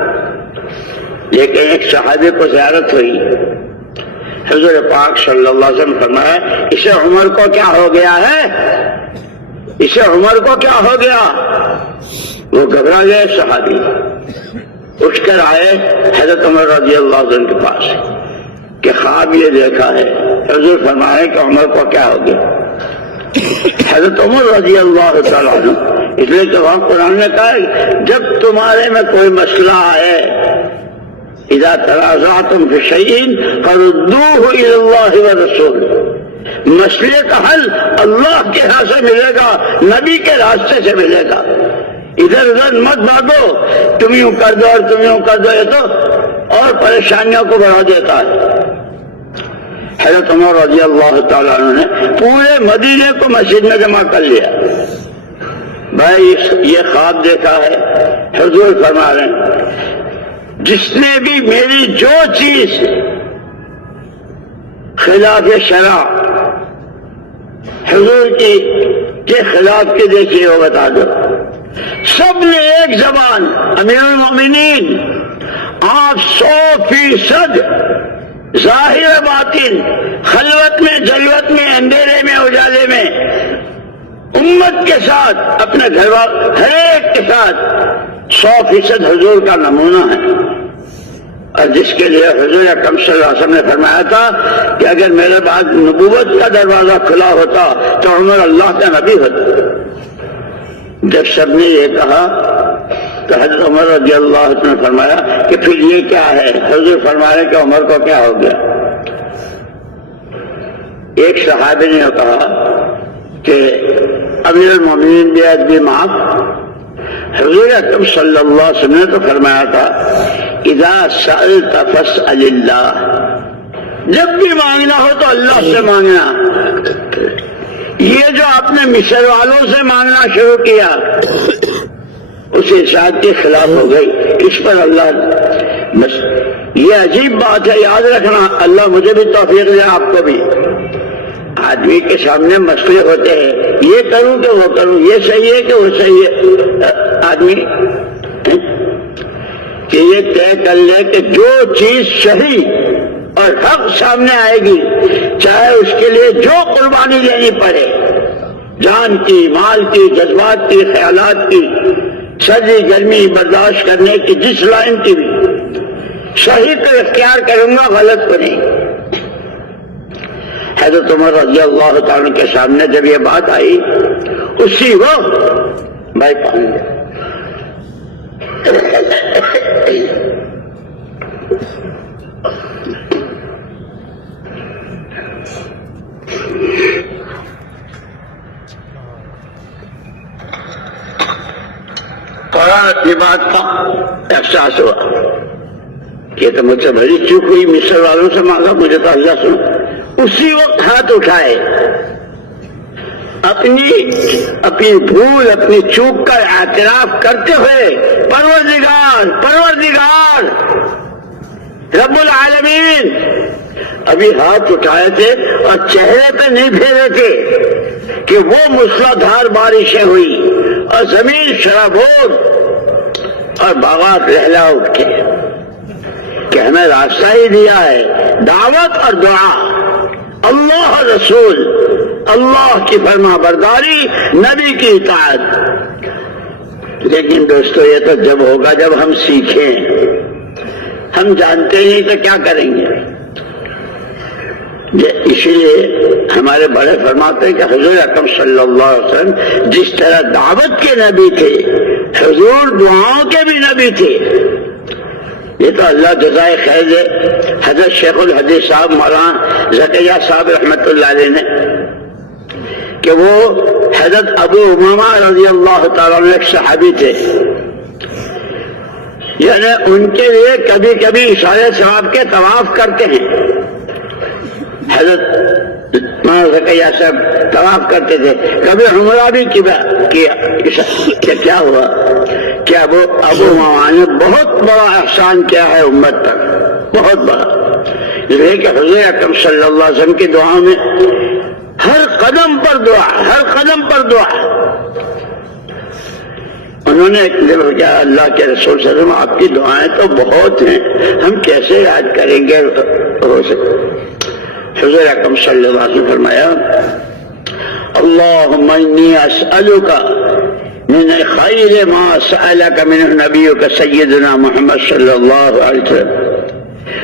لیکن ایک صحابی کو زیارت ہوئی، حضور پاک صلی اللہ علیہ وسلم فرمایا اسے عمر کو کیا ہو گیا ہے، اسے عمر کو کیا ہو گیا؟ وہ گھبرا گئے صحابی، اٹھ کر آئے حضرت عمر رضی اللہ عنہ کے پاس کہ خواب یہ دیکھا ہے۔ حضور فرمائے کہ عمر کو کیا ہو گیا؟ حضرت عمر رضی اللہ تعالیٰ عنہ، اس لیے کہ وہاں قرآن نے کہا جب تمہارے میں کوئی مسئلہ آئے، اذا تنازعتم فی شیء فردوہ الی اللہ والرسول، مسئلے کا حل اللہ کے ہاں سے ملے گا، نبی کے راستے سے ملے گا۔ ادھر ادھر مت بھاگو، تم یوں کر دو اور تم یوں کر دو، یہ تو اور پریشانیوں کو بڑھا دیتا ہے۔ حضرت عمر رضی اللہ تعالیٰ عنہ نے پورے مدینے کو مسجد میں جمع کر لیا، بھائی یہ خواب دیکھا ہے۔ حضور فرما رہے ہیں جس نے بھی میری جو چیز خلاف شرع حضور کی کے خلاف کی دیکھیے وہ بتا دو۔ سب نے ایک زبان، امیر المومنین آپ 100% ظاہر باطن، خلوت میں جلوت میں، اندھیرے میں اجالے میں، امت کے ساتھ، اپنے گھر والوں ہر ایک کے ساتھ 100% حضور کا نمونہ ہے۔ اور جس کے لیے حضور اکرم صلی اللہ علیہ وسلم نے فرمایا تھا کہ اگر میرے بعد نبوت کا دروازہ کھلا ہوتا تو عمر اللہ کا نبی ہوتا۔ جب سب نے یہ کہا تو حضرت عمر رضی اللہ عنہ نے فرمایا کہ پھر یہ کیا ہے؟ حضور فرمایا کہ عمر کو کیا ہو گیا؟ ایک صحابی نے کہا کہ امیر المومنین بیعت بھی معاف۔ حضور اکرم صلی اللہ علیہ وسلم نے تو فرمایا تھا اذا سألت فاسأل اللہ، جب بھی مانگنا ہو تو اللہ سے مانگنا۔ یہ جو آپ نے مصر والوں سے مانگنا شروع کیا اس ارشاد کے خلاف ہو گئی، اس پر اللہ بس یہ عجیب بات ہے، یاد رکھنا، اللہ مجھے بھی توفیق دے، آپ کو بھی۔ آدمی کے سامنے مسئلے ہوتے ہیں، یہ کروں کہ وہ کروں، یہ صحیح ہے کہ وہ صحیح ہے، آدمی کہ یہ طے کر لے کہ جو چیز صحیح اور حق سامنے آئے گی، چاہے اس کے لیے جو قربانی لینی پڑے، جان کی، مال کی، جذبات کی، خیالات کی، سردی گرمی برداشت کرنے کی، جس لائن کی بھی، صحیح تو اختیار کروں گا، غلط کو نہیں۔ حضرت عمر رضی اللہ تعالیٰ کے سامنے جب یہ بات آئی، اسی وقت بھائی پانی دے فوراً اپنی بات کا احساس ہوا کہ تو مجھ سے بڑی چوک ہوئی، مصر والوں سے مانگا، مجھے تو اللہ سن۔ اسی وقت ہاتھ اٹھائے، اپنی بھول، اپنی چوک کا اعتراف کرتے ہوئے، پروردگار رب العالمین، ابھی ہاتھ اٹھائے تھے اور چہرے پہ نہیں پھیرے تھے کہ وہ موسلادھار بارشیں ہوئی اور زمین شرابور اور باغات لہلا اٹھے کہ ہمیں راستہ ہی دیا ہے، دعوت اور دعا، اللہ رسول، اللہ کی فرما برداری، نبی کی اطاعت۔ لیکن دوستو یہ تو جب ہوگا جب ہم سیکھیں، ہم جانتے نہیں تو کیا کریں گے؟ اسی لیے ہمارے بڑے فرماتے ہیں کہ حضور اکرم صلی اللہ علیہ وسلم جس طرح دعوت کے نبی تھے، حضور دعاؤں کے بھی نبی تھے۔ یہ تو اللہ جزائے خیر دے، حضرت شیخ الحدیث صاحب مولانا زکریا صاحب رحمۃ اللہ علیہ نے، کہ وہ حضرت ابو امامہ رضی اللہ تعالیٰ عنہ ایک صحابی تھے، یعنی ان کے لیے کبھی کبھی اشارے ثواب کے طواف کرتے ہیں۔ حضرت زکریا صاحب طواف کرتے تھے، کبھی عمرہ بھی کیا۔ کیا ہوا کہ ابو امامہ نے بہت بڑا احسان کیا ہے امت پر، بہت بڑا، اس لیے کہ حضور اکرم صلی اللہ علیہ وسلم کی دعاؤں میں ہر قدم پر دعا، ہر قدم پر دعا۔ انہوں نے ایک دن کہا، اللہ کے رسول صلی اللہ علیہ وسلم آپ کی دعائیں تو بہت ہیں، ہم کیسے یاد کریں گے؟ حضور اکرم صلی اللہ علیہ وسلم فرمایا، اللہم انی اسألک من خیر ما سألک منہ نبیک سیدنا محمد صلی اللہ علیہ وسلم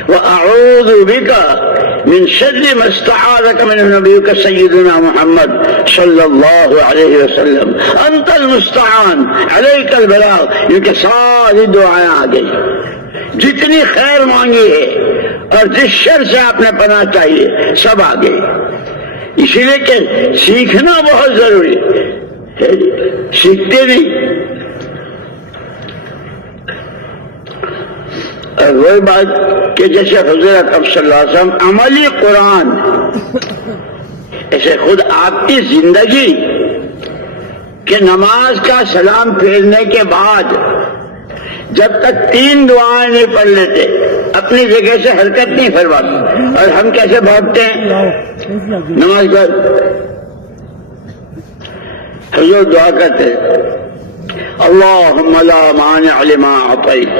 وأعوذ بك من شر ما استعاذك منه نبيك سيدنا محمد صلی اللہ علیہ وسلم انت المستعان علیک البلاغ۔ یہ کہ ساری دعائیں آ گئی، جتنی خیر مانگی ہے اور جس شر سے آپ نے پناہ چاہیے سب آ گئی۔ اسی لیے کہ سیکھنا بہت ضروری ہے، سیکھتے نہیں۔ اور وہی بات کہ جیسے حضور اکرم صلی اللہ علیہ وسلم عملی قرآن، ایسے خود آپ کی زندگی کہ نماز کا سلام پھیرنے کے بعد جب تک 3 دعائیں نہیں پڑھ لیتے اپنی جگہ سے حرکت نہیں فرماتے۔ اور ہم کیسے بھاگتے ہیں نماز کا؟ حضور دعا کرتے ہیں، اللہم لا مانع لما اعطیت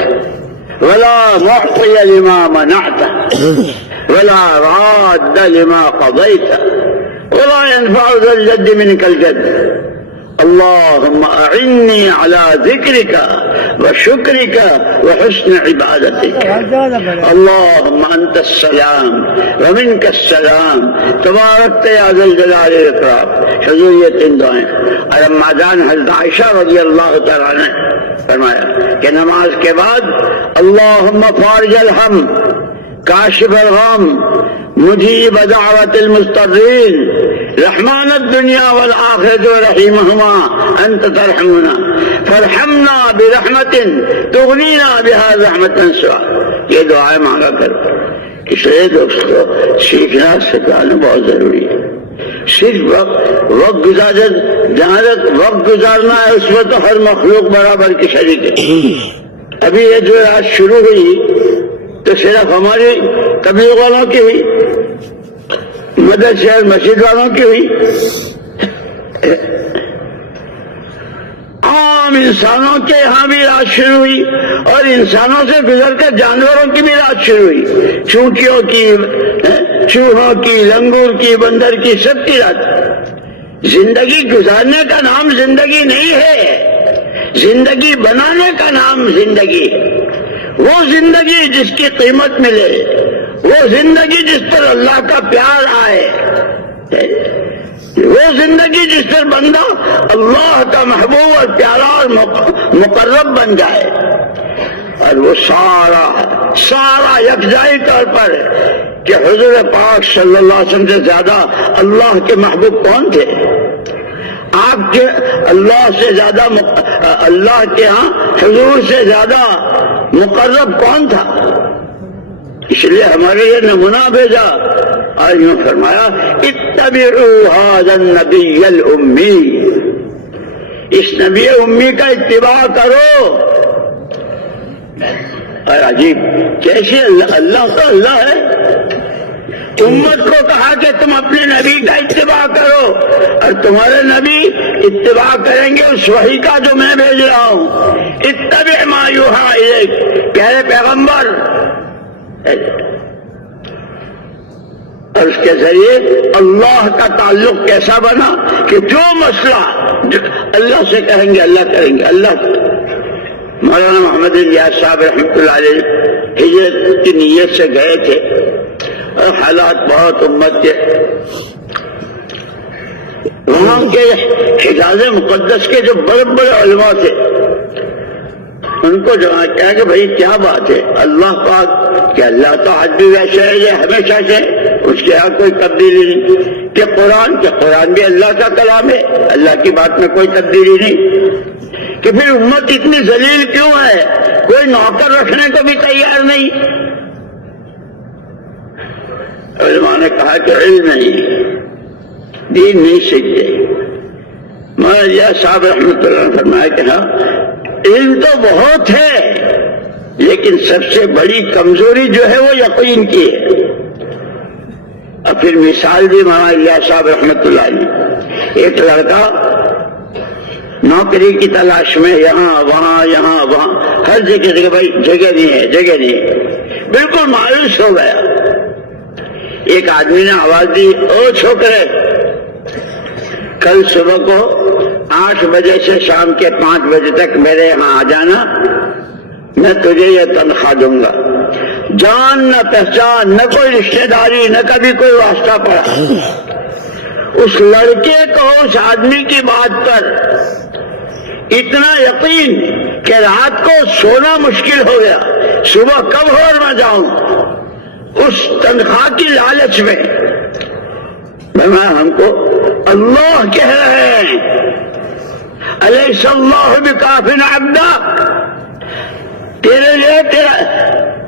ولا معطی لما منعت ولا راد لما قضیت ولا ينفع ذا الجد منك الجد اللهم أعني على ذكرك وشكرك وحسن عبادتك اللهم أنت السلام ومنك السلام تباركت يا ذا الجلال والإكرام۔ حضور یہ 3 دعائیں۔ اور اماں حضرت عائشہ رضی اللہ تعالیٰ عنہ فرمایا کہ نماز کے بعد اللهم فارج الهم کاشف الغم مجیب دعوت المضطرین رحمان الدنیا والآخرة ورحیمہما انت ترحمنا فرحمنا برحمت تغنینا بها رحمت سوا۔ یہ دعائیں مانگا کرو۔ اس لیے دوستو سیکھنا سکھانا بہت ضروری ہے۔ صرف وقت جہاں تک وقت گزارنا ہے اس میں تو ہر مخلوق برابر کی شریک ہے۔ ابھی یہ جو رات شروع ہوئی تو صرف ہماری تبلیغ والوں کی ہوئی، مدد شہر مسجد والوں کی ہوئی، عام انسانوں کے یہاں بھی رات شروع ہوئی، اور انسانوں سے گزر کر جانوروں کی بھی رات شروع ہوئی، چونٹیوں کی، چوہوں کی، لنگور کی، بندر کی، سب کی رات۔ زندگی گزارنے کا نام زندگی نہیں ہے، زندگی بنانے کا نام زندگی ہے۔ وہ زندگی جس کی قیمت ملے، وہ زندگی جس پر اللہ کا پیار آئے، وہ زندگی جس پر بندہ اللہ کا محبوب اور پیارا اور مقرب بن جائے، اور وہ سارا یکجائی طور پر کہ حضور پاک صلی اللہ علیہ وسلم سے زیادہ اللہ کے محبوب کون تھے؟ آپ کے اللہ سے زیادہ اللہ کے ہاں حضور سے زیادہ مقرب کون تھا؟ اس لیے ہمارے یہ نمونہ بھیجا اور یوں فرمایا اتبعوا ھذا النبی الامی، اس نبی امی کا اتباع کرو۔ اور عجیب کیسے اللہ تو اللہ ہے، امت کو کہا کہ تم اپنے نبی کا اتباع کرو، اور تمہارے نبی اتباع کریں گے اس وحی کا جو میں بھیج رہا ہوں۔ اتبع ما یوحی الیک، پیارے پیغمبر، اور اس کے ذریعے اللہ کا تعلق کیسا بنا کہ جو مسئلہ جو اللہ سے کہیں گے اللہ کریں گے۔ اللہ مولانا محمد الیاس صاحب رحمۃ اللہ علیہ ہجرت کی نیت سے گئے تھے، اور حالات بہت امت کے، وہاں کے حجاز مقدس کے جو بڑے بڑے علماء تھے، ان کو جمع کیا کہ بھائی کیا بات ہے، اللہ پاک کہ اللہ تو آج بھی ویسے ہے یہ ہمیشہ سے، اس کے یہاں کوئی تبدیلی نہیں، کہ قرآن بھی اللہ کا کلام ہے، اللہ کی بات میں کوئی تبدیلی نہیں، کہ پھر امت اتنی ذلیل کیوں ہے، کوئی نوکر رکھنے کو بھی تیار نہیں۔ علماء نے کہا کہ علم نہیں، دین نہیں سیکھتے۔ مولانا صاحب رحمۃ اللہ نے فرمایا کہ ہاں علم تو بہت ہے، لیکن سب سے بڑی کمزوری جو ہے وہ یقین کی ہے۔ اور پھر مثال بھی مولانا صاحب رحمۃ اللہ علیہ، ایک لڑکا نوکری کی تلاش میں یہاں وہاں ہر جگہ بھائی جگہ نہیں ہے، بالکل مایوس ہو گیا۔ ایک آدمی نے آواز دی، او چھوکرے، کل صبح کو 8 بجے سے شام کے 5 بجے تک میرے یہاں آ جانا، میں تجھے یہ تنخواہ دوں گا۔ جان نہ پہچان، نہ کوئی رشتہ داری، نہ کبھی کوئی واسطہ پڑا۔ اس لڑکے کو اس آدمی کی بات پر اتنا یقین کہ رات کو سونا مشکل ہو گیا، صبح کب ہو اور میں جاؤں، اس تنخواہ کی لالچ میں۔ ہم کو اللہ کہہ رہے ہیں الیس اللہ بکاف عبدا، تیرے لیے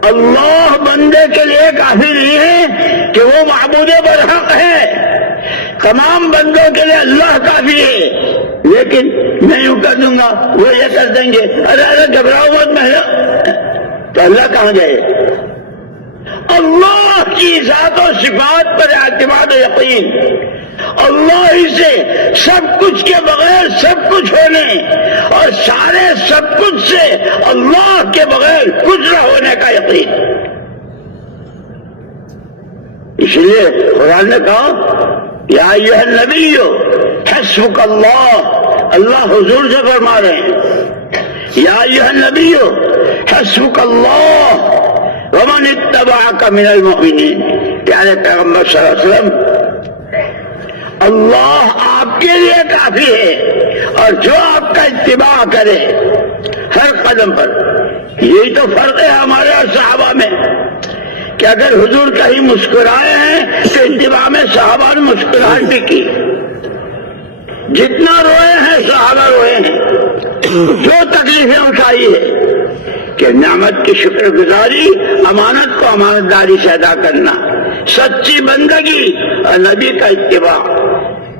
اللہ بندے کے لیے کافی نہیں ہے کہ وہ معبود برحق ہے، تمام بندوں کے لیے اللہ کافی ہے، لیکن میں یوں کر دوں گا وہ یہ کر دیں گے، ارے گھبراؤ مت محلہ، تو اللہ کہاں گئے؟ اللہ کی ذات و صفات پر اعتماد و یقین، اللہ ہی سے سب کچھ کے بغیر سب کچھ ہونے، اور سارے سب کچھ سے اللہ کے بغیر کچھ نہ ہونے کا یقین۔ اس لیے قرآن نے کہا یا ایھا النبی حسبک اللہ، اللہ حضور سے فرما رہے ہیں یا ایھا النبی حسبک اللہ ومن اتبعک من المؤمنین، پیارے پیغمبر صلی اللہ علیہ وسلم، اللہ آپ کے لیے کافی ہے، اور جو آپ کا اتباع کرے ہر قدم پر۔ یہی تو فرق ہے ہمارے اور صحابہ میں، کہ اگر حضور کہیں مسکرائے ہیں تو اتباع میں صحابہ نے مسکراہٹ بھی کی، جتنا روئے ہیں صحابہ روئے ہیں، جو تکلیفیں اٹھائی ہے، کہ نعمت کی شکر گزاری، امانت کو امانت داری سے ادا کرنا، سچی بندگی اور نبی کا اتباع،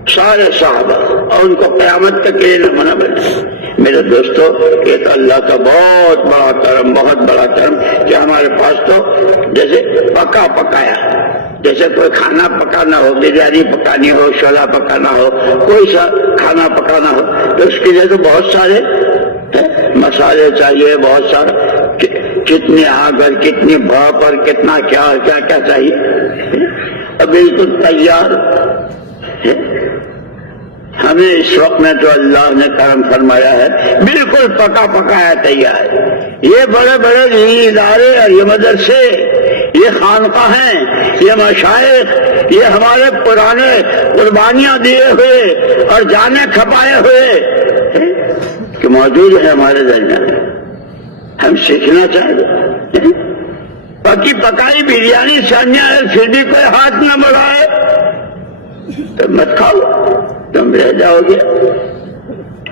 سارے صحابہ، اور ان کو قیامت تک کے لیے نمونہ بنے۔ میرے دوستو، یہ تو اللہ کا بہت بڑا کرم، بہت بڑا کرم کہ ہمارے پاس تو جیسے پکا پکایا، جیسے کوئی کھانا پکانا ہو، بریانی پکانی ہو، چھولا پکانا ہو، کوئی سا کھانا پکانا ہو تو اس کے لیے تو بہت سارے مسالے چاہیے، بہت سارا، کتنی آگ اور کتنی بھاپ اور کتنا کیا کیا کیا چاہیے، اب بالکل تیار ہے۔ ہمیں اس وقت میں تو اللہ نے کرم فرمایا ہے، بالکل پکا پکایا تیار۔ یہ بڑے بڑے دینی ادارے اور یہ مدرسے، یہ خانقاہیں، یہ مشائخ، یہ ہمارے پرانے قربانیاں دیے ہوئے اور جانیں کھپائے ہوئے کہ موجود ہے ہمارے درمیان، ہم سیکھنا چاہتے۔ پکی پکائی بریانی سامنے آئے پھر بھی کوئی ہاتھ نہ بڑھائے تو مت کھاؤ، تم رہ جاؤ گے۔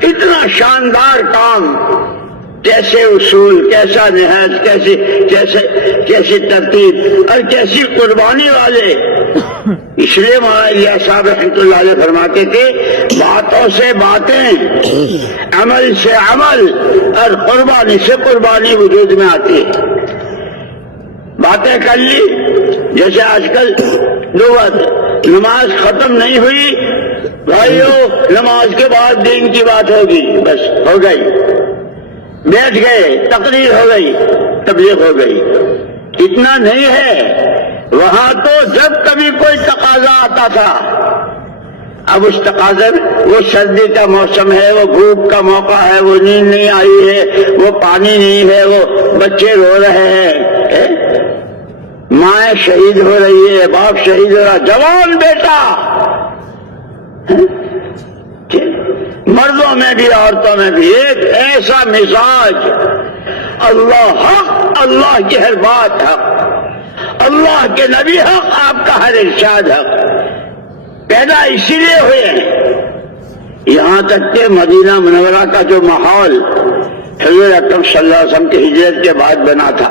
اتنا شاندار کام، کیسے اصول، کیسا نہج، کیسی ترتیب اور کیسی قربانی والے۔ اس لیے مولانا الیاس صاحب رحمۃ اللہ علیہ فرماتے تھے، باتوں سے باتیں، عمل سے عمل اور قربانی سے قربانی وجود میں آتی ہے۔ باتیں کر لی، جیسے آج کل دو بات، نماز ختم نہیں ہوئی بھائیو، نماز کے بعد دین کی بات ہوگی، بس ہو گئی، بیٹھ گئے، تقریر ہو گئی، تبلیغ ہو گئی۔ اتنا نہیں ہے، وہاں تو جب کبھی کوئی تقاضا آتا تھا، اب اس تقاضے میں وہ سردی کا موسم ہے، وہ بھوک کا موقع ہے، وہ نیند نہیں آئی ہے، وہ پانی نہیں ہے، وہ بچے رو رہے ہیں، ماں شہید ہو رہی ہے، باپ شہید ہو رہا، جوان بیٹا، مردوں میں بھی عورتوں میں بھی ایک ایسا مزاج، اللہ حق، اللہ کی ہر بات حق، اللہ کے نبی حق، آپ کا ہر ارشاد حق، پیدا اسی لیے ہوئے ہیں۔ یہاں تک کہ مدینہ منورہ کا جو ماحول حضور اکرم صلی اللہ علیہ وسلم کی ہجرت کے بعد بنا تھا،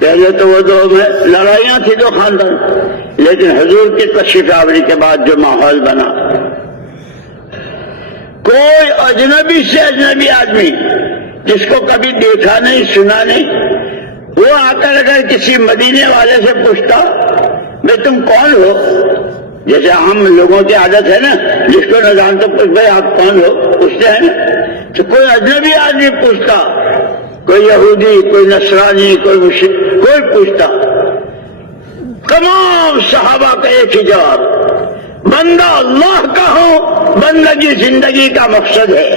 پہلے تو وہ دو میں لڑائیاں تھی دو خاندان، لیکن حضور کی تشریف آوری کے بعد جو ماحول بنا، کوئی اجنبی سے اجنبی آدمی جس کو کبھی دیکھا نہیں سنا نہیں، وہ آ کر اگر کسی مدینے والے سے پوچھتا بھائی تم کون ہو، جیسے ہم لوگوں کی عادت ہے نا، جس کو نہ جانتے پوچھ بھائی آپ کون ہو پوچھتے ہیں نا، تو کوئی اجنبی آدمی پوچھتا، کوئی یہودی، کوئی نصرانی، کوئی مشرک، کوئی پوچھتا، تمام صحابہ کا ایک ہی جواب، بندہ اللہ کا ہوں، بندگی زندگی کا مقصد ہے،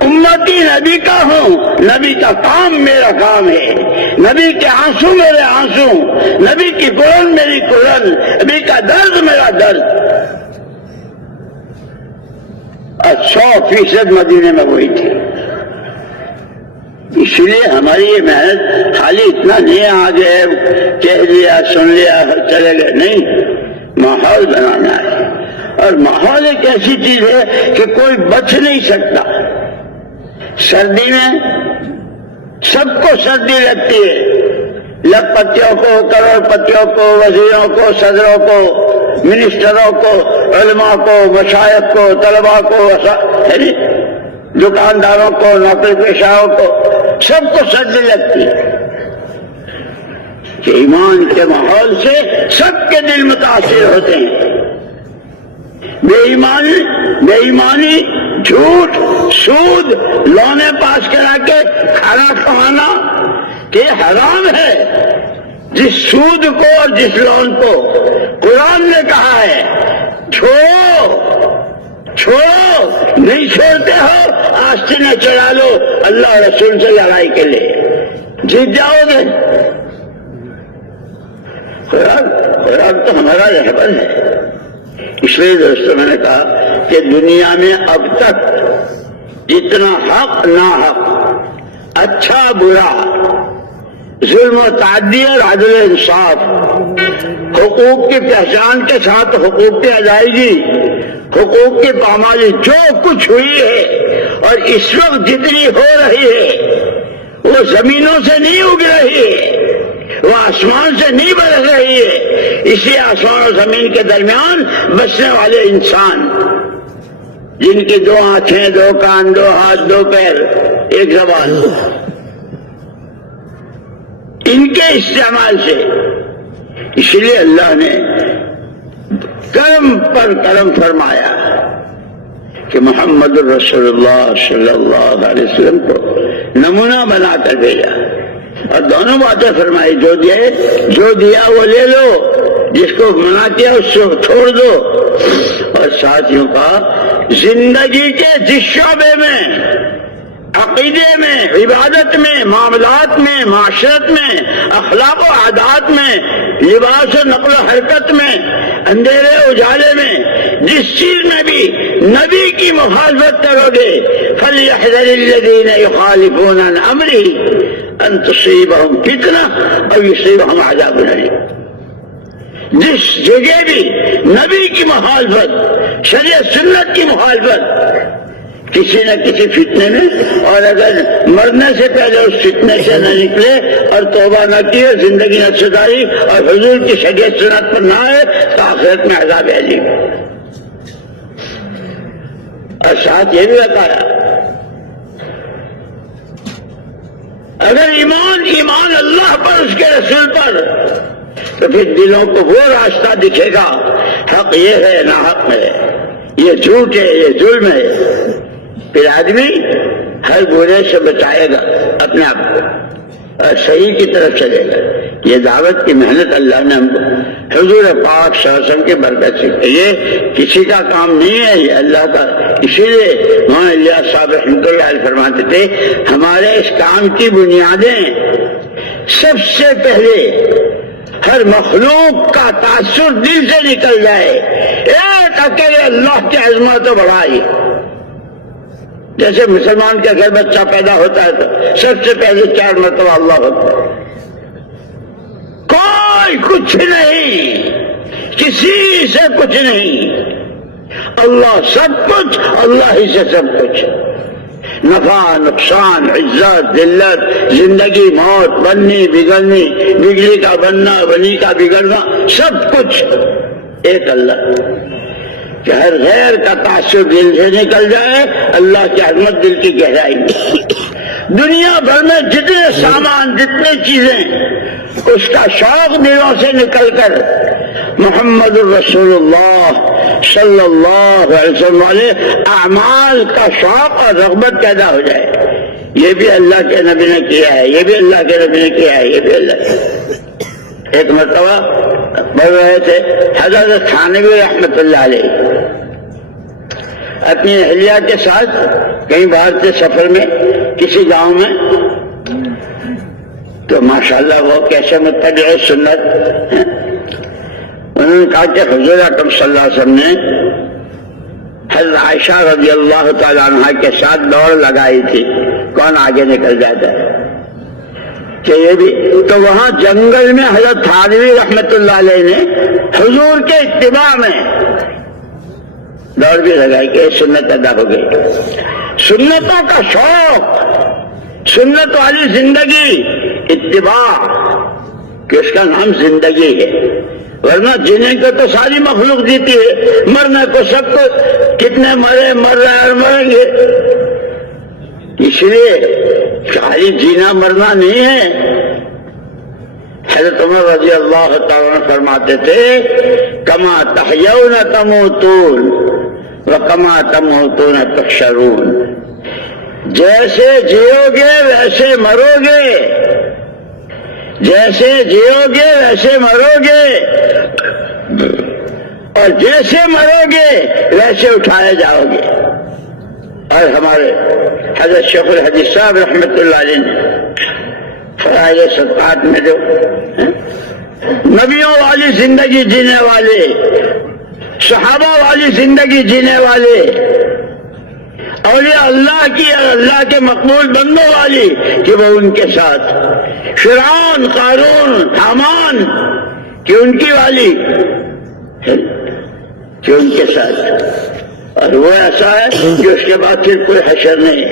امتی نبی کا ہوں، نبی کا کام میرا کام ہے، نبی کے آنسو میرے آنسو، نبی کی قرآن میری قرآن، نبی کا درد میرا درد۔ اور 100% مدینے میں وہی تھی۔ اس لیے ہماری یہ محنت خالی اتنا نہیں آگے کہہ لیا سن لیا چلے گئے، نہیں، ماحول بنانا ہے۔ اور ماحول ایک ایسی چیز ہے کہ کوئی بچ نہیں سکتا۔ سردی میں سب کو سردی لگتی ہے، لکھ پتیوں کو، کروڑ پتیوں کو، وزیروں کو، صدروں کو، منسٹروں کو، علماء کو، مشائخ کو، طلباء کو، دکانداروں کو، نوکری پیشاؤں کو، سب کو سردی لگتی ہے کہ ایمان کے ماحول سے سب کے دل متاثر ہوتے ہیں۔ بے ایمانی، جھوٹ، سود، لونے پاس کرا کے کھانا کمانا کہ حرام ہے۔ جس سود کو اور جس لون کو قرآن نے کہا ہے چھوڑو، نہیں چھوڑتے ہو آستینیں چڑھا لو اللہ رسول سے لڑائی کے لیے، جیت جاؤ گے۔ قرآن تو ہمارا رہبر ہے۔ اس لیے دوستوں میں نے کہا کہ دنیا میں اب تک جتنا حق ناحق، اچھا برا، ظلم و تعدی اور عدل و انصاف، حقوق کی پہچان کے ساتھ حقوق کی ادائیگی، حقوق کی پامالی، جو کچھ ہوئی ہے اور اس وقت جتنی ہو رہی ہے وہ زمینوں سے نہیں اگ رہی ہے، وہ آسمان سے نہیں برس رہی لیے اسی آسمان و زمین کے درمیان بسنے والے انسان، جن کی 2 آنکھیں، 2 کان، 2 ہاتھ، 2 پیر، 1 زبان، ان کے استعمال سے، اس لیے اللہ نے کرم پر کرم فرمایا کہ محمد الرسول اللہ صلی اللہ علیہ وسلم کو نمونہ بنا کر بھیجا، اور دونوں باتیں فرمائی، جو دیا وہ لے لو، جس کو منع کیا اس کو چھوڑ دو، اور ساتھیوں کا زندگی کے جس شعبے میں، عقیدے میں، عبادت میں، معاملات میں، معاشرت میں، اخلاق و عادات میں، لباس و نقل و حرکت میں، اندھیرے اجالے میں، جس چیز میں بھی نبی کی مخالفت کرو گے، فَلْيَحْذَرِ الَّذِينَ يُخَالِفُونَ عَنْ أَمْرِهِ أَن تُصِيبَهُمْ فِتْنَةٌ أَوْ يُصِيبَهُمْ عَذَابٌ أَلِيمٌ۔ جس جگہ بھی نبی کی مخالفت، شریعت سنت کی مخالفت، کسی نہ کسی فتنے میں، اور اگر مرنے سے پہلے اس فتنے سے نہ نکلے اور توبہ نہ کی اور زندگی نہ سدھاری اور حضور کی شریعت سنت پر نہ آئے تو آخرت میں عذاب علیم۔ اور ساتھ یہ بھی بتایا، اگر ایمان اللہ پر، اس کے رسول پر، تو پھر دلوں کو وہ راستہ دکھے گا، حق یہ ہے، نہ حق ہے، یہ جھوٹ ہے، یہ ظلم ہے، پھر آدمی ہر برے سے بچائے گا اپنے آپ کو اور صحیح کی طرف چلے گا۔ یہ دعوت کی محنت اللہ نے ہم کو حضور پاک صلی اللہ علیہ وسلم کی برکت سے، یہ کسی کا کام نہیں ہے، یہ اللہ کا۔ اسی لیے مولانا الیاس صاحب رحمۃ اللہ علیہ فرماتے تھے، ہمارے اس کام کی بنیادیں سب سے پہلے ہر مخلوق کا تاثر دل سے نکل جائے، ایک اکیلے اللہ کی عظمت و بڑائی۔ جیسے مسلمان کے گھر بچہ پیدا ہوتا ہے تو سب سے پہلے 4 مرتبہ اللہ ہوتا ہے، کوئی کچھ نہیں، کسی سے کچھ نہیں، اللہ سب کچھ، اللہ ہی سے سب کچھ، نفع نقصان، عزت ذلت، زندگی موت، بننی بگڑنی، بگڑی کا بننا، بنی کا بگڑنا، سب کچھ ایک اللہ۔ کہ ہر غیر کا تاثر دل سے نکل جائے، اللہ کی عظمت دل کی گہرائی میں۔ دنیا بھر میں جتنے سامان، جتنے چیزیں، اس کا شوق دلوں سے نکل کر محمد الرسول اللہ صلی اللہ علیہ وسلم والے اعمال کا شوق اور رغبت پیدا ہو جائے، یہ بھی اللہ کے نبی نے کیا ہے، یہ بھی اللہ کے نبی نے کیا ہے، یہ بھی اللہ کے۔ ایک مرتبہ پڑھ رہے تھے حضرت تھانوی رحمۃ اللہ علیہ اپنی اہلیہ کے ساتھ کہیں باہر سے سفر میں کسی گاؤں میں، تو ماشاءاللہ وہ کیسے متبع سنت، انہوں نے کہا کہ حضور اکرم صلی اللہ علیہ وسلم نے حضرت عائشہ رضی اللہ تعالی عنہا کے ساتھ دوڑ لگائی تھی، کون آگے نکل جاتا ہے، کہ یہ بھی تو وہاں جنگل میں حضرت تھانوی رحمت اللہ علیہ نے حضور کے اتباع میں دوڑ بھی لگائی کہ سنت ادا ہو گئی۔ سنتوں کا شوق، سنت والی زندگی، اتباع، کہ اس کا نام زندگی ہے، ورنہ جینے کو تو ساری مخلوق جیتی ہے، مرنے کو سب کو، کتنے مرے، مر رہے اور مریں گے۔ اس لیے خالی جینا مرنا نہیں ہے۔ حضرت عمر رضی اللہ تعالیٰ عنہ فرماتے تھے، کما تحیون تموتون وکما تموتون تحشرون، جیسے جیو گے ویسے مرو گے، جیسے جیو گے ویسے مرو گے، اور جیسے مرو گے ویسے اٹھائے جاؤ گے۔ اور ہمارے حضرت شیخ الحدیث صاحب رحمۃ اللہ علیہ نے فرائض صدقات میں جو نبیوں والی زندگی جینے والے، صحابہ والی زندگی جینے والے، اولیاء اللہ کی اور اللہ کے مقبول بندوں والی، کہ وہ ان کے ساتھ، فرعون، قارون، حامان کہ ان کی والی، کہ ان کے ساتھ۔ اور وہ ایسا ہے کہ اس کے بعد پھر کوئی حشر نہیں،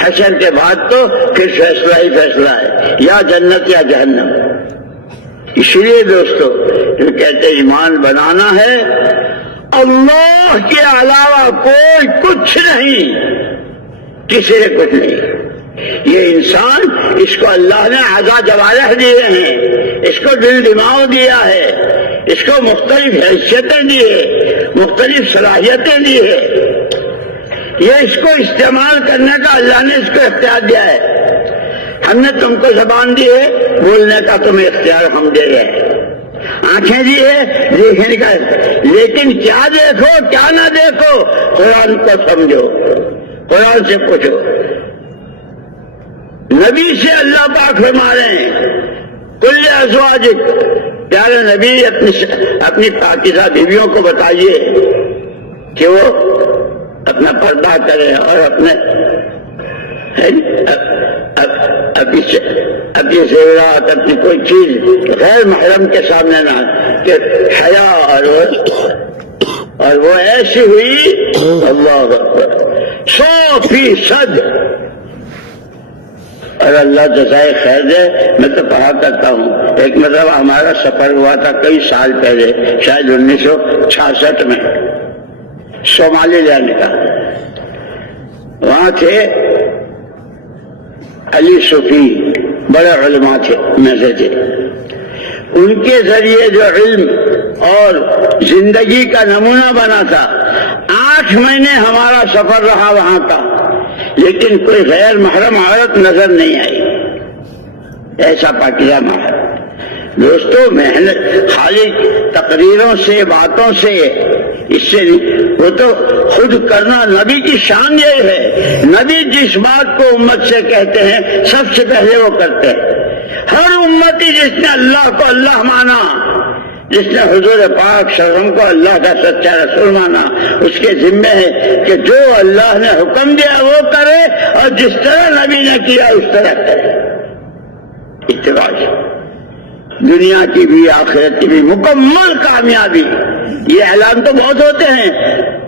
حشر کے بعد تو پھر فیصلہ ہی فیصلہ ہے، یا جنت یا جہنم۔ اس لیے دوستو جو کہتے ایمان بنانا ہے اللہ کے علاوہ کوئی کچھ نہیں، کسی نے کچھ نہیں۔ یہ انسان، اس کو اللہ نے اعضاء جوارح دیے ہیں، اس کو دل دماغ دیا ہے، اس کو مختلف حیثیتیں دی ہے، مختلف صلاحیتیں دی ہے، یہ اس کو استعمال کرنے کا اللہ نے اس کو اختیار دیا ہے۔ ہم نے تم کو زبان دی ہے، بولنے کا تمہیں اختیار ہم دے رہے ہیں، آنکھیں دی ہے دیکھنے کا، لیکن کیا دیکھو کیا نہ دیکھو قرآن کو سمجھو، قرآن سے پوچھو۔ نبی سے اللہ پاک فرما رہے ہیں کل ازواجک، پیارے نبی اپنی پاکیزہ بیویوں کو بتائیے کہ وہ اپنا پردہ کرے اور اپنی زیورات، اپنی کوئی چیز غیر محرم کے سامنے نہ، کہ حیا اور وہ ایسی ہوئی اللہ اکبر 100%۔ اور اللہ جزائے خیر دے، میں تو کہا کرتا ہوں، ایک مرتبہ ہمارا سفر ہوا تھا کئی سال پہلے، شاید 1966 میں، صومالی لینڈ کا۔ وہاں تھے علی صوفی، بڑے علماء تھے، میں سے تھے، ان کے ذریعے جو علم اور زندگی کا نمونہ بنا تھا۔ 8 مہینے ہمارا سفر رہا وہاں کا، لیکن کوئی غیر محرم عورت نظر نہیں آئی، ایسا پاکیزہ محرم۔ دوستو محنت خالی تقریروں سے باتوں سے اس سے وہ تو خود کرنا، نبی کی شان یہ ہے، نبی جس بات کو امت سے کہتے ہیں سب سے پہلے وہ کرتے ہیں۔ ہر امتی جس نے اللہ کو اللہ مانا، جس نے حضور پاک صلی اللہ علیہ وسلم کو اللہ کا سچا رسول مانا، اس کے ذمے ہے کہ جو اللہ نے حکم دیا وہ کرے، اور جس طرح نبی نے کیا اس طرح کرے، اتباع۔ دنیا کی بھی آخرت کی بھی مکمل کامیابی۔ یہ اعلان تو بہت ہوتے ہیں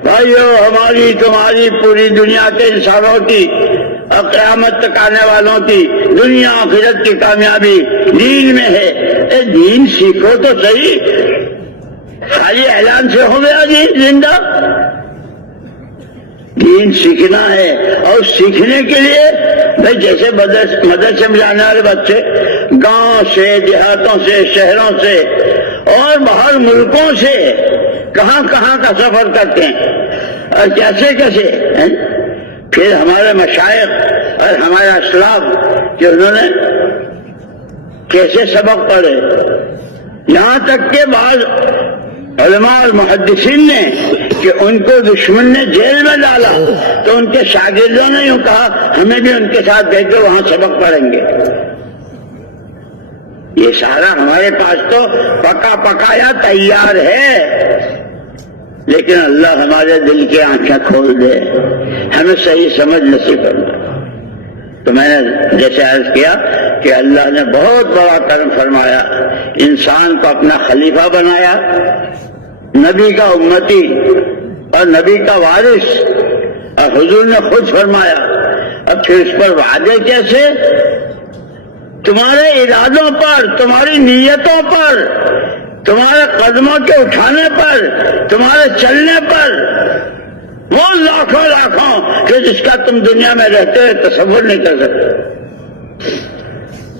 بھائیو، ہماری تمہاری پوری دنیا کے انسانوں کی اور قیامت تک آنے والوں کی دنیا آخرت کی کامیابی دین میں ہے۔ اے دین سیکھو تو صحیح، خالی اعلان سے ہو گیا دین زندہ؟ دین سیکھنا ہے، اور سیکھنے کے لیے بھائی جیسے مدرسے میں جانے والے بچے گاؤں سے، دیہاتوں سے، شہروں سے اور باہر ملکوں سے کہاں کہاں کا سفر کرتے ہیں، اور کیسے کیسے پھر ہمارے مشائخ اور ہمارے اسلاف کہ انہوں نے کیسے سبق پڑھے، یہاں تک کہ بعض علماء اور محدثین نے کہ ان کو دشمن نے جیل میں ڈالا تو ان کے شاگردوں نے یوں کہا ہمیں بھی ان کے ساتھ بھیجو، وہاں سبق پڑھیں گے۔ یہ سارا ہمارے پاس تو پکا پکایا تیار ہے، لیکن اللہ ہمارے دل کی آنکھیں کھول دے، ہمیں صحیح سمجھ نصیب کرنا۔ تو میں نے جیسے عرض کیا کہ اللہ نے بہت بڑا کرم فرمایا، انسان کو اپنا خلیفہ بنایا، نبی کا امتی اور نبی کا وارث، اور حضور نے خود فرمایا۔ اب پھر اس پر وعدے کیسے؟ تمہارے ارادوں پر، تمہاری نیتوں پر، تمہارے قدموں کے اٹھانے پر، تمہارے چلنے پر، وہ لاکھوں لاکھوں کہ جس کا تم دنیا میں رہتے ہوئے تصور نہیں کر سکتے۔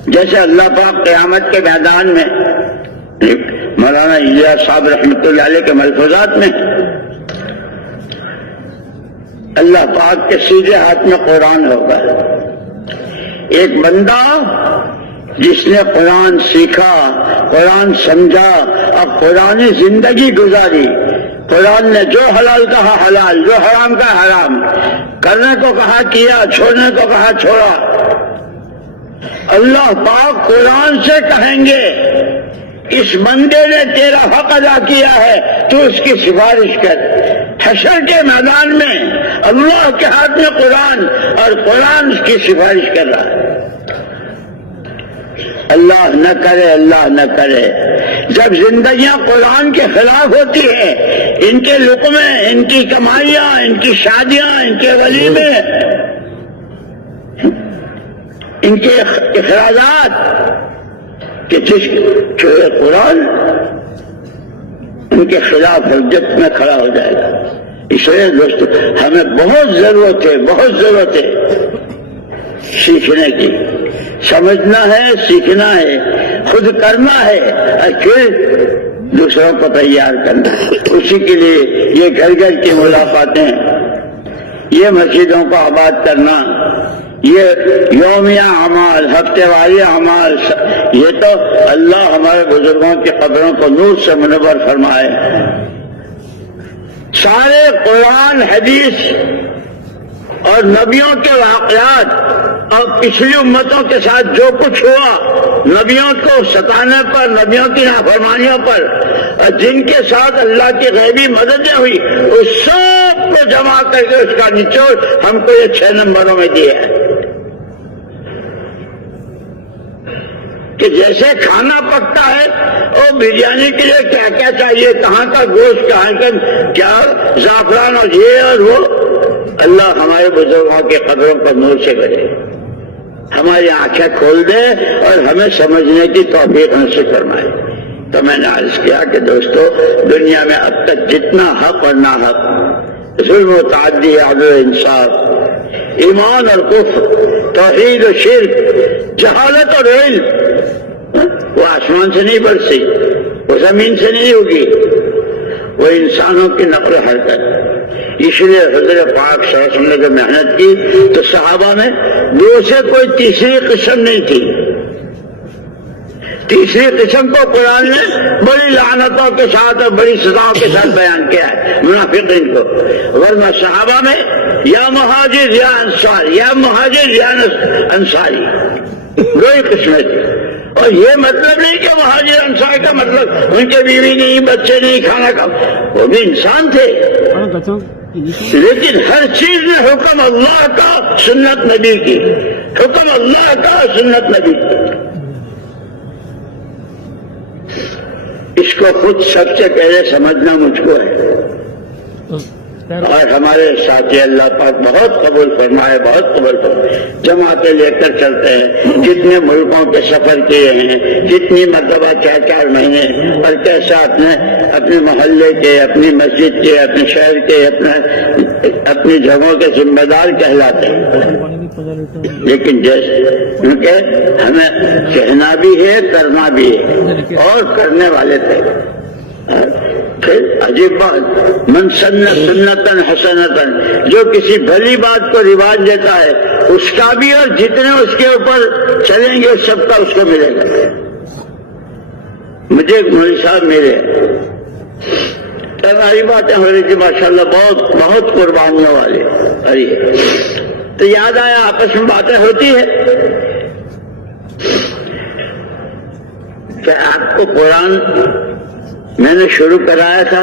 جیسے اللہ پاک قیامت کے میدان میں، مولانا الیاس صاحب رحمۃ اللہ علیہ کے ملفوظات میں، اللہ پاک کے سیدھے ہاتھ میں قرآن ہوگا۔ ایک بندہ جس نے قرآن سیکھا، قرآن سمجھا اور قرآنی زندگی گزاری، قرآن نے جو حلال کہا حلال، جو حرام کہا حرام، کرنے کو کہا کیا، چھوڑنے کو کہا چھوڑا، اللہ پاک قرآن سے کہیں گے اس بندے نے تیرا حق ادا کیا ہے، تو اس کی سفارش کر۔ حشر کے میدان میں اللہ کے ہاتھ میں قرآن، اور قرآن اس کی سفارش کر رہا ہے۔ اللہ نہ کرے، اللہ نہ کرے جب زندگیاں قرآن کے خلاف ہوتی ہیں، ان کے لقمے، ان کی کمائیاں، ان کی شادیاں، ان کے ولیمے، ان کے اخراجات کہ جس قرآن ان کے خلاف حجت میں کھڑا ہو جائے گا. اس لیے دوستو ہمیں بہت ضرورت ہے سیکھنے کی. سمجھنا ہے، سیکھنا ہے، خود کرنا ہے اور پھر دوسروں کو تیار کرنا ہے. اسی کے لیے یہ گھر گھر کی ملاقاتیں، یہ مسجدوں کو آباد کرنا، یہ یومیہ اعمال، ہفتے والی اعمال، یہ تو اللہ ہمارے بزرگوں کی قبروں کو نور سے منور فرمائے. سارے قرآن، حدیث اور نبیوں کے واقعات اور پچھلی امتوں کے ساتھ جو کچھ ہوا، نبیوں کو ستانے پر، نبیوں کی نافرمانیوں پر، اور جن کے ساتھ اللہ کی غیبی مددیں ہوئی، اس سب کو جمع کر کے اس کا نچوڑ ہم کو یہ 6 نمبروں میں دیا ہے. کہ جیسے کھانا پکتا ہے اور بریانی کے لیے کیا کیا چاہیے، کہاں کا گوشت، کہاں کا کیا زعفران اور یہ اور وہ، اللہ ہمارے بزرگوں کے قبروں پر نور سے کرے، ہماری آنکھیں کھول دے اور ہمیں سمجھنے کی توفیق نصیب فرمائے. تو میں نے عرض کیا کہ دوستو دنیا میں اب تک جتنا حق اور ناحق، ظلم و تعدی، عدل و انصاف، ایمان اور کفر، توحید و شرک، جہالت اور علم، وہ آسمان سے نہیں برسی، وہ زمین سے نہیں ہوگی، وہ انسانوں کی نقل و حرکت. اس لیے حضرت پاک صلی اللہ علیہ وسلم نے جو محنت کی تو صحابہ میں دو سے کوئی تیسری قسم نہیں تھی. تیسری قسم کو قرآن نے بڑی لعنتوں کے ساتھ اور بڑی سزاؤں کے ساتھ بیان کیا ہے منافقین کو. ورنہ صحابہ میں یا مہاجر یا انصار، یا مہاجر یا انصاری، دو ہی قسمیں تھی. اور یہ مطلب نہیں کہ مہاجر انصار کا مطلب ان کے بیوی نہیں، بچے نہیں، کھانا کا، وہ بھی انسان تھے، لیکن ہر چیز میں حکم اللہ کا، سنت نبی کی، حکم اللہ کا، سنت نبی کی. اس کو خود سب سے پہلے سمجھنا مجھ کو ہے، اور ہمارے ساتھی اللہ پاک بہت قبول فرمائے، بہت قبول فرمائے. جماعتیں لے کر چلتے ہیں، جتنے ملکوں کے سفر کیے ہیں، جتنی مرتبہ 4 مہینے، اور کیسا اپنے محلے کے، اپنی مسجد کے، اپنے شہر کے، اپنی جگہوں کے ذمہ دار کہلاتے ہیں. لیکن جیسے کیونکہ ہمیں کہنا بھی ہے، کرنا بھی ہے، اور کرنے والے تھے. پھر عجیب بات، من سن سنتن حسنتن، جو کسی بھلی بات کو رواج دیتا ہے اس کا بھی، اور جتنے اس کے اوپر چلیں گے سب کا اس کو ملے گا. مجھے مولوی صاحب ملے، ہماری باتیں ہو رہی تھی ماشاءاللہ، بہت قربانیوں والے. تو یاد آیا آپس میں باتیں ہوتی ہے کہ آپ کو قرآن میں نے شروع کرایا تھا،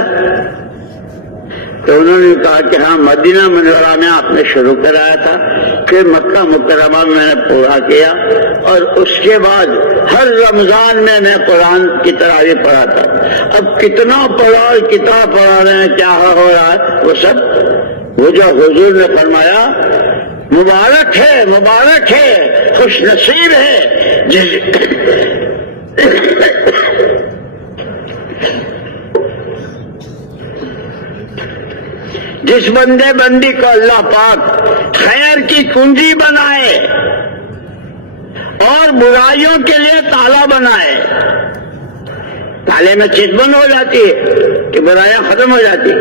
تو انہوں نے کہا کہ ہاں مدینہ منورہ میں آپ نے شروع کرایا تھا، پھر مکہ مکرمہ میں نے پورا کیا، اور اس کے بعد ہر رمضان میں میں قرآن کی تراویح پڑھاتا. اب کتنا پڑھا اور کتنا پڑھا رہے ہیں، کیا ہو رہا ہے، وہ سب وہ جو حضور نے فرمایا مبارک ہے، مبارک ہے، خوش نصیب ہے جس بندے بندی کو اللہ پاک خیر کی کنجی بنائے اور برائیوں کے لیے تالا بنائے. تالے میں چیز بند ہو جاتی ہے کہ برائیاں ختم ہو جاتی ہے.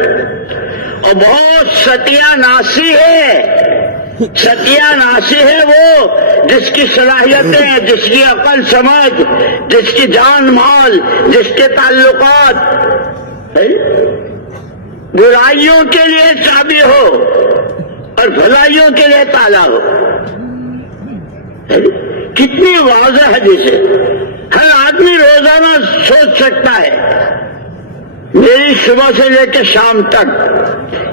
اور بہت ستیہ ناسی ہے، ستیہ ناسی ہے وہ جس کی صلاحیتیں، جس کی عقل سمجھ، جس کی جان مال، جس کے تعلقات برائیوں کے لیے چابی ہو اور بھلائیوں کے لیے تالا ہو. کتنی واضح حدیث ہے، ہر آدمی روزانہ سوچ سکتا ہے میری صبح سے لے کے شام تک.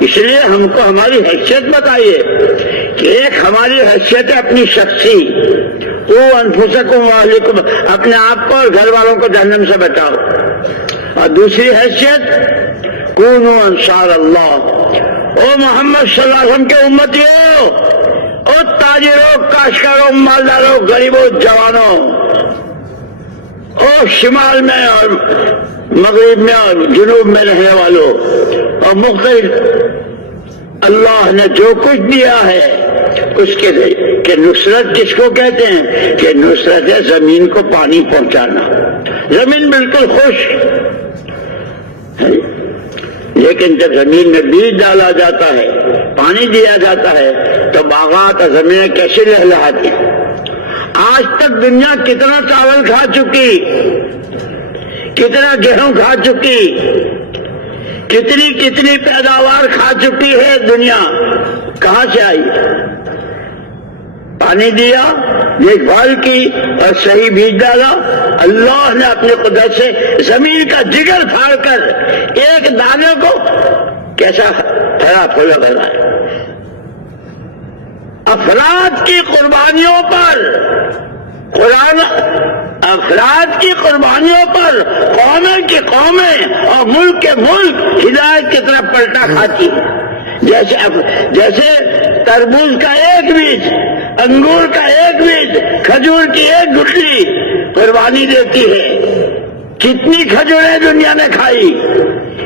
اس لیے ہم کو ہماری حیثیت بتائیے کہ ایک ہماری حیثیت ہے اپنی شخصی، وہ انفسکم واہلکم، اپنے آپ کو اور گھر والوں کو جہنم سے بچاؤ. اور دوسری حیثیت کونوا انصار اللہ، او محمد صلی اللہ علیہ وسلم کے امتیوں، او تاجروں، کاشتکاروں، مالداروں، غریبوں، جوانوں، اور شمال میں اور مغرب میں اور جنوب میں رہنے والوں اور مختلف اللہ نے جو کچھ دیا ہے اس کے کہ نصرت کس کو کہتے ہیں کہ نصرت ہے زمین کو پانی پہنچانا. زمین بالکل خوش ہے، لیکن جب زمین میں بیج ڈالا جاتا ہے، پانی دیا جاتا ہے تو باغات اور زمینیں کیسے لہلہاتی ہیں. آج تک دنیا کتنا چاول کھا چکی، کتنا گیہوں کھا چکی، کتنی پیداوار کھا چکی ہے دنیا. کہاں سے آئی؟ پانی دیا، دیکھ بھال کی اور صحیح بیج ڈالا. اللہ نے اپنے قدرت سے زمین کا جگر پھاڑ کر ایک دانے کو کیسا ہرا پھولا بنایا. افراد کی قربانیوں پر قرآن، افراد کی قربانیوں پر قومیں کی قومیں اور ملک کے ملک ہدایت کی طرف پلٹا کھاتی ہے. جیسے تربوز کا ایک بیج، انگور کا ایک بیج، کھجور کی ایک گٹلی قربانی دیتی ہے. کتنی کھجوریں دنیا نے کھائی،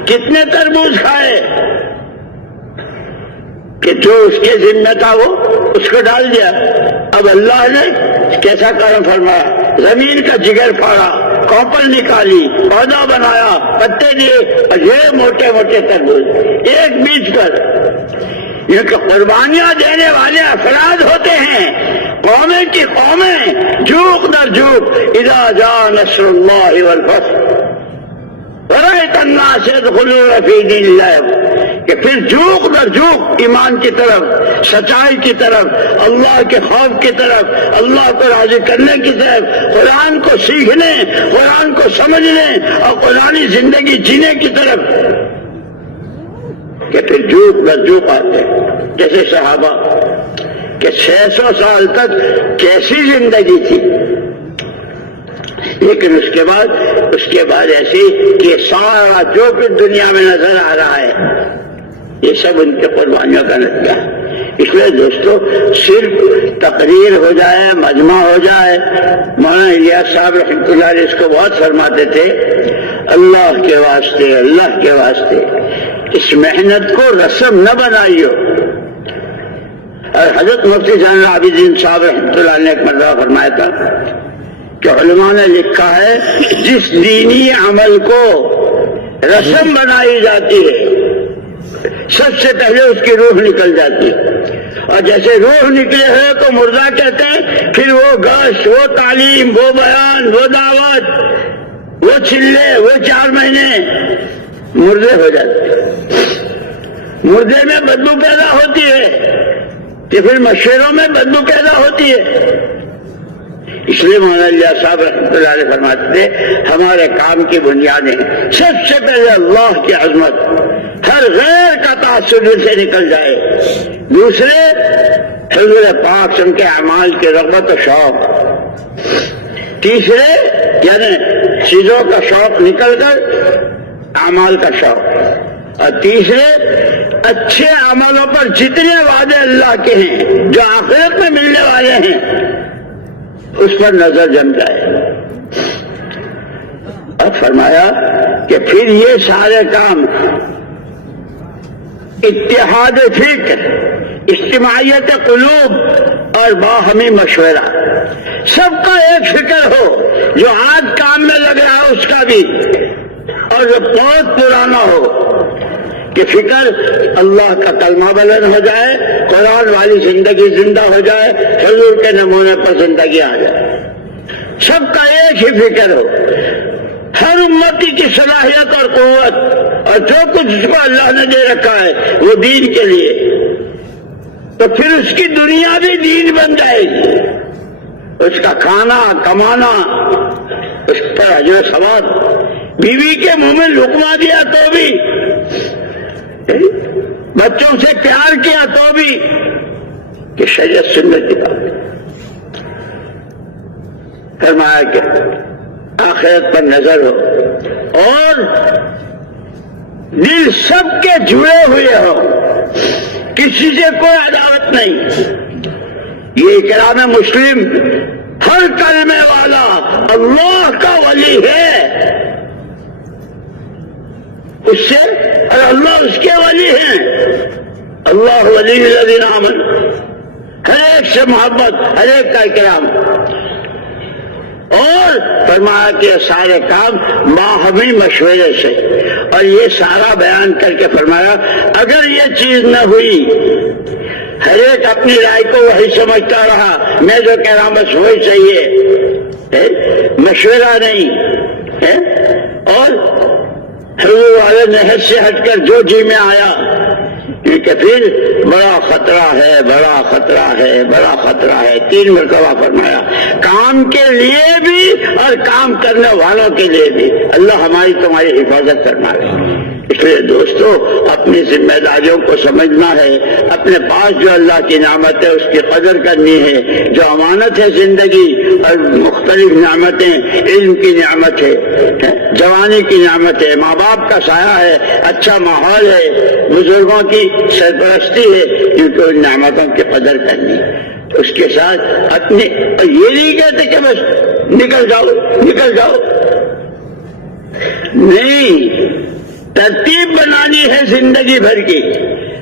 کتنے تربوز کھائے کہ جو اس کے ذمہ تھا وہ اس کو ڈال دیا. اب اللہ نے کیسا کرم فرمایا، زمین کا جگر پھاڑا، کوپل نکالی، پودا بنایا، پتے دیے اور یہ موٹے موٹے تربوز ایک بیج پر. یہ قربانیاں دینے والے افراد ہوتے ہیں، قومیں کی قومیں جھوک در جھوک. اذا جاء نصر اللہ والفتح ورأيت الناس يدخلون في دين الله، کہ پھر جھوک در جھوک ایمان کی طرف، سچائی کی طرف، اللہ کے خوف کی طرف، اللہ کو راضی کرنے کی طرف، قرآن کو سیکھنے، قرآن کو سمجھنے اور قرآنی زندگی جینے کی طرف، کہ پھر جھوک در جھوک آتے. جیسے صحابہ کہ 600 سال تک کیسی زندگی تھی، لیکن اس کے بعد ایسی کہ سارا جو کچھ دنیا میں نظر آ رہا ہے یہ سب ان کے قربانیوں کا نتیجہ ہے. اس لیے دوستو صرف تقریر ہو جائے، مجمع ہو جائے، مولانا الیاس صاحب رحمۃ اللہ علیہ اس کو بہت فرماتے تھے، اللہ کے واسطے، اللہ کے واسطے اس محنت کو رسم نہ بنائیو. اور حضرت مفتی زین العابدین صاحب رحمۃ اللہ نے ایک مرتبہ فرمایا تھا کہ علماء نے لکھا ہے جس دینی عمل کو رسم بنائی جاتی ہے سب سے پہلے اس کی روح نکل جاتی ہے. اور جیسے روح نکلے ہوئے کو مردہ کہتے ہیں، پھر وہ گشت، وہ تعلیم، وہ بیان، وہ دعوت، وہ چلے، وہ 4 مہینے مردے ہو جاتے ہیں. مردے میں بدبو پیدا ہوتی ہے کہ پھر مشوروں میں بدبو پیدا ہوتی ہے. اس لیے مولانا الیاس صاحب رحمۃ اللہ علیہ فرماتے تھے ہمارے کام کی بنیادیں سب سے پہلے اللہ کی عظمت، ہر غیر کا تعصب سے نکل جائے. دوسرے حضور پاک ان کے اعمال کی رغبت و شوق. تیسرے یعنی چیزوں کا شوق نکل کر اعمال کا شوق. اور تیسرے اچھے عملوں پر جتنے وعدے اللہ کے ہیں جو آخرت میں ملنے والے ہیں اس پر نظر جم جائے. اور فرمایا کہ پھر یہ سارے کام اتحاد فکر، اجتماعیت قلوب اور باہمی مشورہ، سب کا ایک فکر ہو. جو آج کام میں لگ رہا ہے اس کا بھی، اور جو بہت پرانا ہو کہ فکر اللہ کا کلمہ بلند ہو جائے، قرآن والی زندگی زندہ ہو جائے، حضور کے نمونے پر زندگی آ جائے. سب کا ایک ہی فکر ہو، ہر امتی کی صلاحیت اور قوت اور جو کچھ اس کو اللہ نے دے رکھا ہے وہ دین کے لیے، تو پھر اس کی دنیا بھی دین بن جائے گی. اس کا کھانا کمانا، اس پر اجر و ثواب. بیوی کے منہ میں لقمہ دیا تو بھی، بچوں سے پیار کیا تو بھی، کہ شریعت سنت کی بات. فرمایا کہ آخرت پر نظر ہو اور دل سب کے جڑے ہوئے ہو، کسی سے کوئی عداوت نہیں. یہ کرام مسلم ہر کلمے والا اللہ کا ولی ہے، اس سے اور اللہ اس کے ولی ہیں۔ اللہ ولی الذین آمنوا، ہر ایک سے محبت، ہر ایک کا اکرام، اور فرمایا کہ یہ سارے کام باہمی مشورے سے، اور یہ سارا بیان کر کے فرمایا اگر یہ چیز نہ ہوئی، ہر ایک اپنی رائے کو وہی سمجھتا رہا، میں جو کہہ رہا ہوں بس وہی چاہیے، مشورہ نہیں ہے، اور حضور والے نہر سے ہٹ کر جو جی میں آیا، کیونکہ پھر بڑا خطرہ ہے، بڑا خطرہ ہے، بڑا خطرہ ہے، 3 مرتبہ فرمایا، کام کے لیے بھی اور کام کرنے والوں کے لیے بھی۔ اللہ ہماری تمہاری حفاظت فرمائے۔ اس لیے دوستو اپنی ذمہ داریوں کو سمجھنا ہے، اپنے پاس جو اللہ کی نعمت ہے اس کی قدر کرنی ہے، جو امانت ہے زندگی اور مختلف نعمتیں، علم کی نعمت ہے، جوانی کی نعمت ہے، ماں باپ کا سایہ ہے، اچھا ماحول ہے، بزرگوں کی سرپرستی ہے، کیونکہ ان نعمتوں کی قدر کرنی ہے۔ اس کے ساتھ اپنی، اور یہ نہیں کہتے کہ بس نکل جاؤ، نہیں، ترتیب بنانی ہے زندگی بھر کی،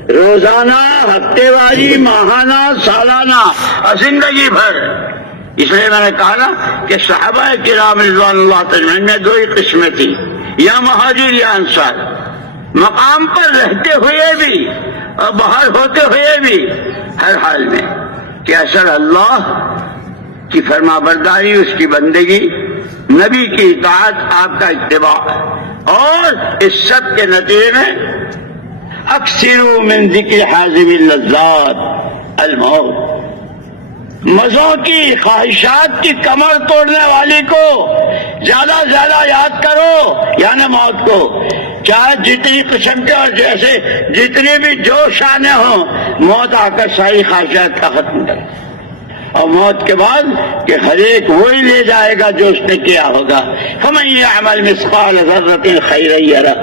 روزانہ، ہفتے واری، ماہانہ، سالانہ اور زندگی بھر۔ اس لیے میں نے کہا نا کہ صحابہ کرام رضوان اللہ تعالیٰ میں 2 ہی قسمیں تھیں، یا مہاجر یا انصار، مقام پر رہتے ہوئے بھی اور باہر ہوتے ہوئے بھی، ہر حال میں کہ اصل اللہ کی فرما برداری، اس کی بندگی، نبی کی اطاعت، آپ کا اتباع، اور اس سب کے نتیجے میں اکثروا من ذکر حازم اللذات الموت، مزوں کی، خواہشات کی کمر توڑنے والی کو زیادہ سے زیادہ یاد کرو، یعنی موت کو، چاہے جتنی قسم کے اور جیسے جتنی بھی جوش آنے ہوں، موت آ کر ساری خواہشات کا ختم کر، اور موت کے بعد کہ ہر ایک وہی لے جائے گا جو اس نے کیا ہوگا۔ فَمَن يَعْمَلْ مِثْقَالَ ذَرَّةٍ خَيْرًا يَرَهُ۔